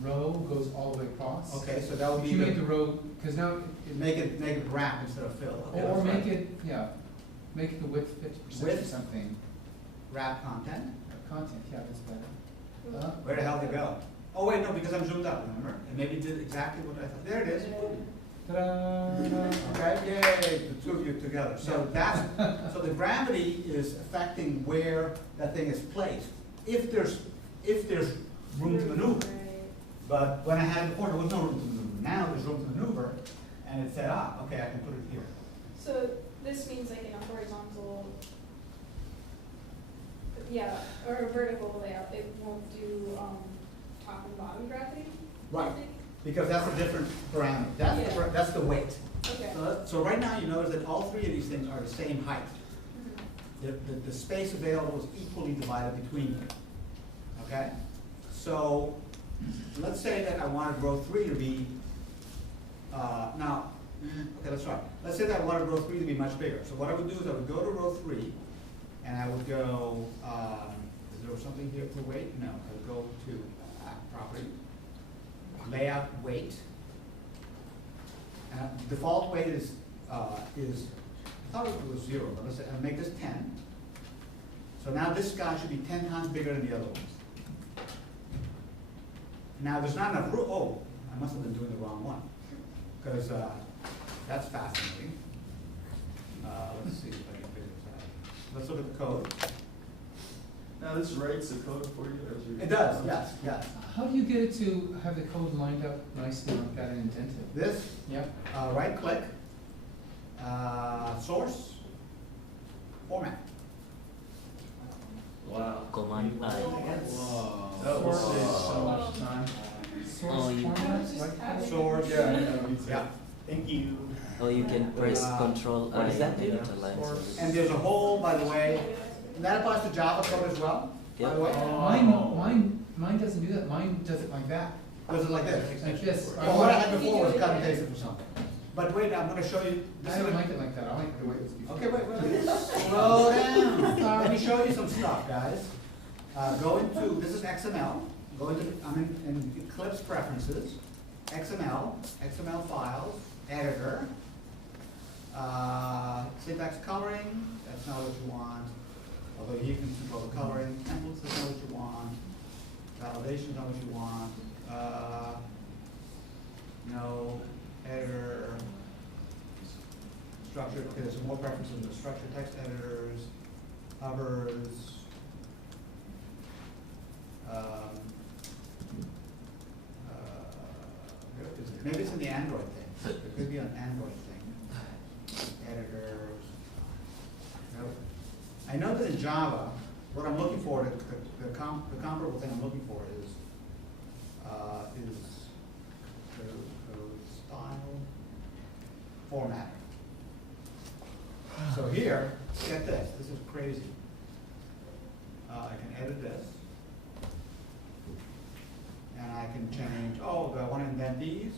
row goes all the way across. Okay, so that would be You make the row, because now make it wrap instead of fill. Okay, or that's make right. it, yeah, make it the width 50% or Width? something. Wrap content. Content, yeah, that's better. Where the hell did it go? Oh wait, no, because I'm zoomed up, remember? It maybe did exactly what I thought. There it is. Ta-da! Okay, yay, the two of you together. So so the gravity is affecting where that thing is placed. If there's room to maneuver. But when I had it before, there was no room to maneuver. Now there's room to maneuver, and it said, okay, I can put it here. So this means like in a horizontal, or a vertical layout, it won't do top and bottom gravity? Right, because that's a different parameter. That's the weight. Okay. So right now you notice that all 3 of these things are the same height. The space available is equally divided between them. Okay? So let's say that I wanted row 3 to be, okay, let's try. Let's say that I wanted row 3 to be much bigger. So what I would do is I would go to row 3, and I would go, is there something here for weight? No, I would go to property, layout weight. And default weight is I thought it was 0, but let's say I'll make this 10. So now this guy should be 10 times bigger than the other ones. Now, there's not enough room, oh, I must have been doing the wrong one, because, that's fascinating. Let's see if I can figure this out. Let's look at the code. Now, this writes the code for you as you. It does, yes, yes. How do you get it to have the code lined up nicely like that and indented? This, Yep. right click, source, format. Wow. Command I. Wow. That will save so much time. Source Oh, you- format, right click? Source. Yeah, I know, me too. Yeah, thank you. Oh, you can press Control. what does that do? to line Source. And there's a whole, by the way, and that applies to Java code as well, by the way. Mine doesn't do that, mine does it like that, Does it like this? like this. Well, what I had before was cut and paste it from something. But wait, I'm gonna show you. This I is don't a- like it like that, I like the way it was before. Okay, wait. Slow down. Let me show you some stuff, guys. Go into, this is XML. Go into, I'm in Eclipse preferences, XML files, editor. Syntax coloring, that's not what you want. Although you can control the coloring. Templates, that's not what you want. Validation, not what you want. No, editor. Structure, okay, there's some more preferences in the structure text editors, hovers. Maybe it's in the Android thing. It could be an Android thing. Editors. Nope. I know that in Java, what I'm looking for, the comparable thing I'm looking for is code style format. So here, get this. This is crazy. I can edit this. And I can change, oh, do I want to indent these?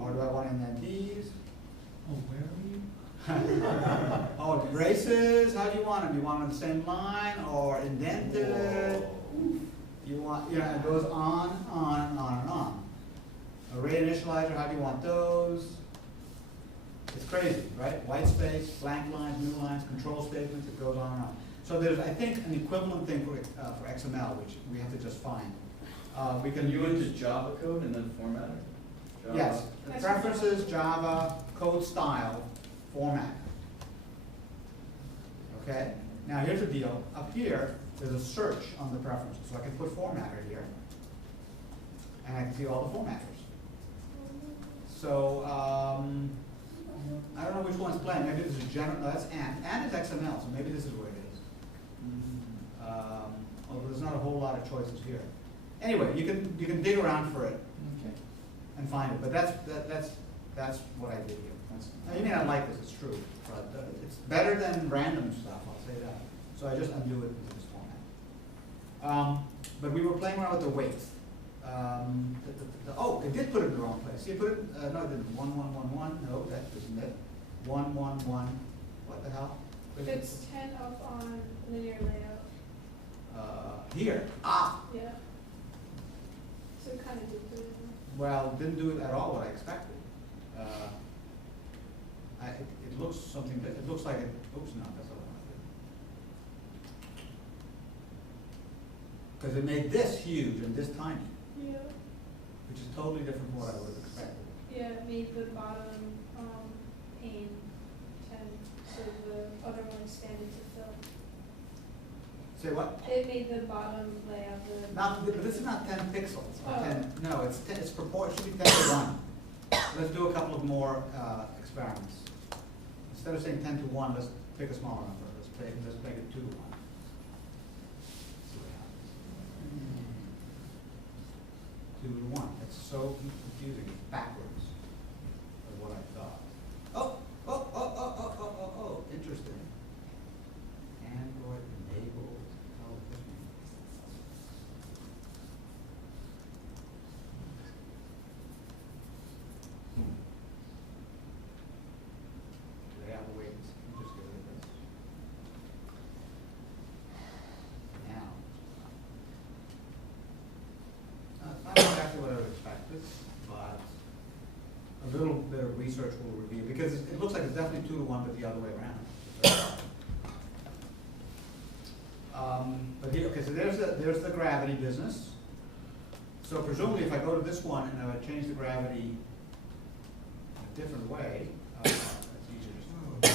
Or do I want to indent these? Oh, where are you? Oh, braces, how do you want them? You want them on the same line or indented? You want, it goes on, and on. Array initializer, how do you want those? It's crazy, right? White space, blank lines, new lines, control statements, it goes on and on. So there's, I think, an equivalent thing for XML, which we have to just find. We can You went to use, Java code and then format it? Java? yes, preferences, Java, code style, format. Okay? Now here's the deal. Up here, there's a search on the preferences. So I can put formatter here. And I can see all the formatters. So, I don't know which one's playing. Maybe this is general, no, that's AND. AND is XML, so maybe this is where it is. Although there's not a whole lot of choices here. Anyway, you can dig around for it Okay. and find it, but that's what I did here. Now, you may not like this, it's true, but it's better than random stuff, I'll say that. So I just undo it into this format. But we were playing around with the weights. Oh, it did put it in the wrong place. See, it put it, no, it didn't. 1, 1, 1, 1. No, that isn't it. 1, 1, 1. What the hell? It's 10 up on linear layout. Here. Ah. Yeah. So it kind of did put it in. Well, didn't do it at all what I expected. It looks something. It looks like it. Oops, no, that's not what I did. Because it made this huge and this tiny, Yeah. which is totally different from what I would have expected. Yeah, it made the bottom pane 10, so the other one expanded to fill. Say what? It made the bottom layout the. Not, but this is not 10 pixels. Oh. 10, no, it's 10. It's proportion. It should be 10 to 1. Let's do a couple of more experiments. Instead of saying 10 to 1, let's pick a smaller number. Let's make it 2 to 1. See what happens. 2 to 1. It's so confusing. It's backwards of what I thought. Oh, interesting. Android enabled. Oh, this means. Do they have a weight? Let me just get rid of this. Now. It's not exactly what I would expected, but a little bit of research will reveal, because it looks like it's definitely 2 to 1, but the other way around. But here, okay, so there's the gravity business. So presumably if I go to this one and I change the gravity a different way, that's easier to do.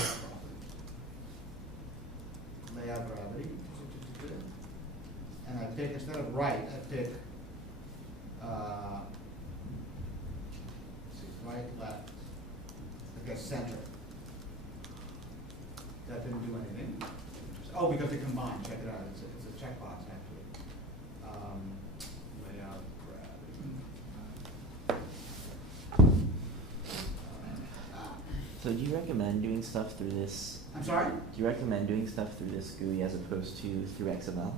Layout gravity. And I pick, instead of right, I pick, let's see, right, left, I guess center. That didn't do anything. Oh, because they combine, check it out, it's a checkbox actually. Layout gravity. So do you recommend doing stuff through this? I'm sorry? Do you recommend doing stuff through this GUI as opposed to through XML?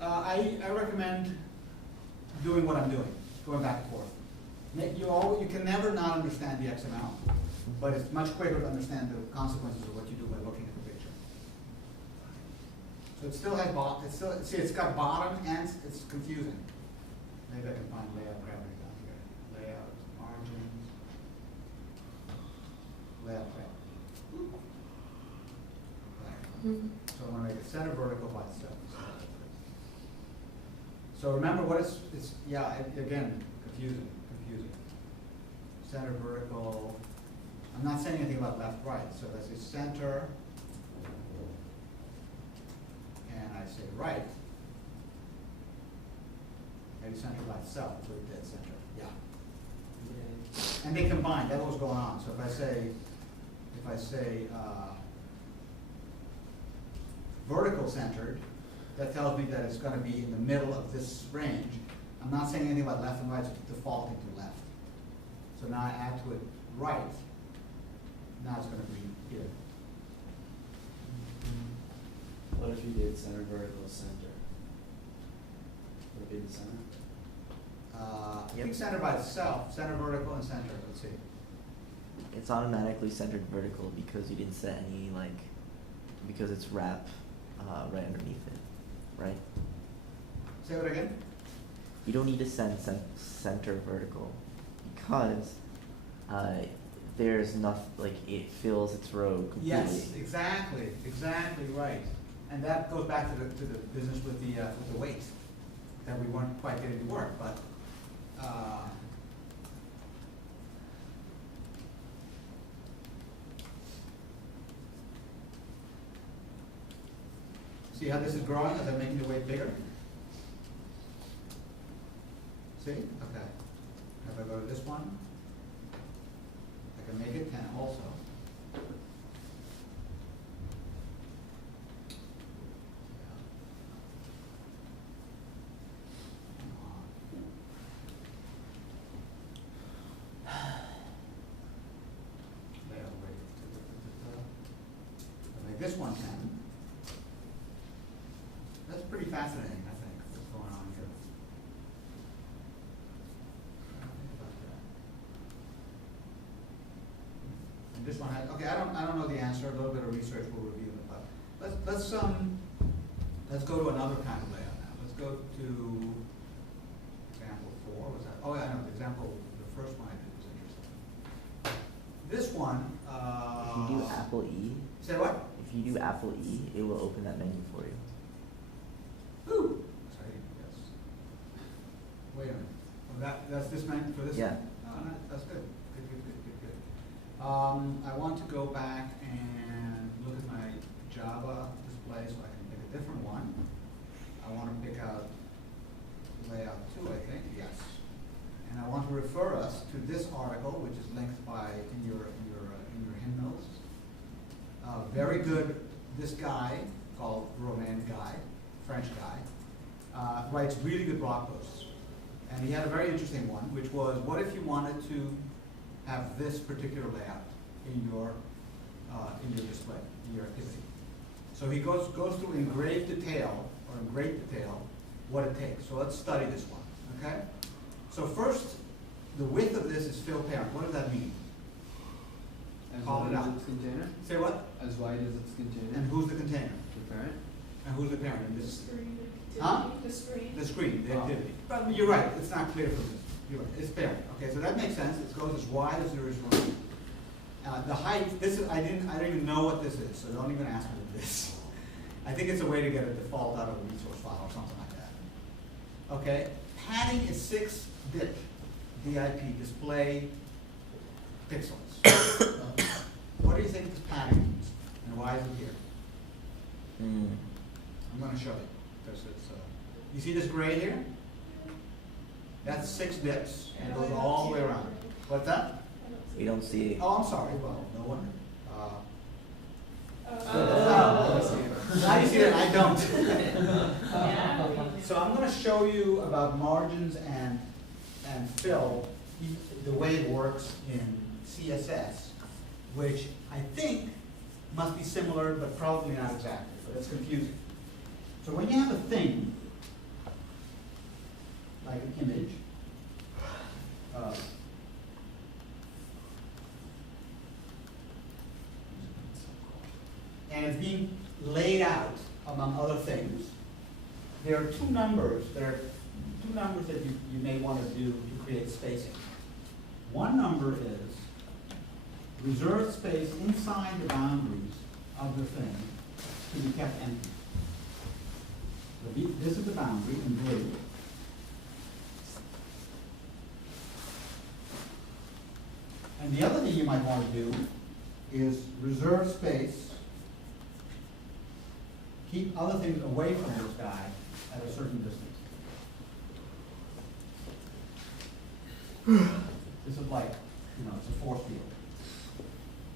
I recommend doing what I'm doing, going back and forth. You can never not understand the XML, but it's much quicker to understand the consequences of what you do by looking at the picture. So it still has see, it's got bottom and it's confusing. Maybe I can find layout gravity down here. Layout, margins, layout gravity. So I want to make it center vertical by itself. So remember what it's yeah, again, confusing. Center vertical, I'm not saying anything about left, right, so I say center, and I say right, maybe center by itself, so dead center, yeah. And they combine, that's what's going on, so if I say vertical centered, that tells me that it's going to be in the middle of this range. I'm not saying anything about left and right, it's defaulting to left. So now I add to it right, now it's going to be here. What if you did center, vertical, center? Would it be the center? I think center by itself, center vertical and center, let's see. It's automatically centered vertical because you didn't set any because it's wrap right underneath it, right? Say that again? You don't need to send center vertical because there's nothing, it fills its row completely. Yes, exactly right. And that goes back to the business with the weight that we weren't quite getting to work, but see how this is growing as I'm making the weight bigger? See? Okay. If I go to this one, I can make it 10 also. I'll make this one 10. That's pretty fascinating, I think, what's going on here. And this one has, okay, I don't know the answer, a little bit of research will reveal it, but let's go to another kind of layout now. Let's go to example 4, was that? Oh yeah, no, the first one I did was interesting. This one, If you do Apple E. say what? If you do Apple E, it will open that menu for you. Ooh. Sorry, yes. Wait a minute. Oh, that's this meant for this? Yeah. Oh, no, that's good. Good. I want to go back and look at my Java display so I can pick a different one. I want to pick out layout 2, I think, yes. And I want to refer us to this article, which is linked in your hymnals. Very good. This guy called Romain Guy, French guy, writes really good blog posts. And he had a very interesting one, which was, what if you wanted to have this particular layout in your display, in your activity? So he goes through in great detail what it takes. So let's study this one, okay? So first, the width of this is fill parent. What does that mean? As Call wide it as out. its container? Say what? As wide as its container? And who's the container? The parent? And who's the parent in The this? screen, Huh? the screen. The screen, the Oh. activity. But you're right, it's not clear from this. You're right, it's parent. Okay, so that makes sense. It goes as wide as there is room. The height, I don't even know what this is, so don't even ask me what this is. I think it's a way to get a default out of a resource file or something like that. Okay, padding is 6-bit DIP, display pixels. What do you think this padding means, and why is it here? I'm going to show you, because it's, you see this gray here? That's 6 bits, and it goes all the way around. What's that? We don't see. Oh, I'm sorry, well, no wonder. Oh. Now you see that I don't. Yeah. So I'm going to show you about margins and fill, the way it works in CSS, which I think must be similar, but probably not exactly, but it's confusing. So when you have a thing, like an image, and it's being laid out among other things, there are two numbers. There are two numbers that you may want to do to create spacing. One number is reserved space inside the boundaries of the thing to be kept empty. So this is the boundary in blue. And the other thing you might want to do is reserve space, keep other things away from this guy at a certain distance. This is like, it's a force field.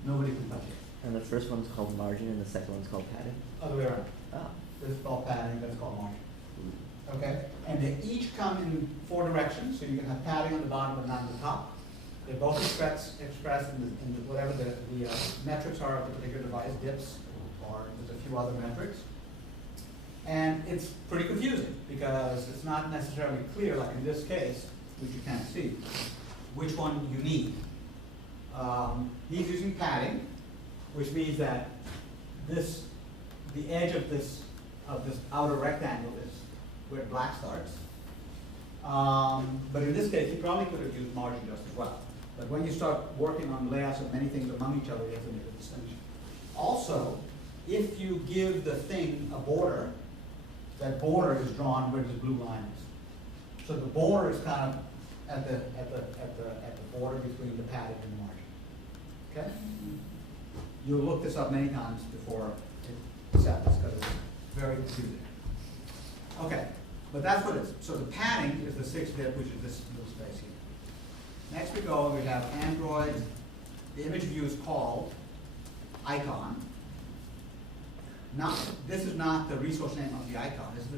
Nobody can touch it. And the first one's called margin, and the second one's called padding. Other way around. Oh. This is called padding, that's called margin. Okay? And they each come in 4 directions, so you can have padding on the bottom but not on the top. They both expressed in whatever the metrics are of the particular device, dips, or there's a few other metrics. And it's pretty confusing because it's not necessarily clear, like in this case, which you can't see, which one you need. He's using padding, which means that the edge of this outer rectangle is where black starts. But in this case, he probably could have used margin just as well. But when you start working on layouts of many things among each other, you have to make a distinction. Also, if you give the thing a border, that border is drawn where this blue line is. So the border is kind of at the border between the padding and the margin. Okay? You'll look this up many times before it settles because it's very confusing. Okay, but that's what it is. So the padding is the 6-bit, which is this little space here. Next we go, we have Android. The image view is called icon. This is not the resource name of the icon. This is the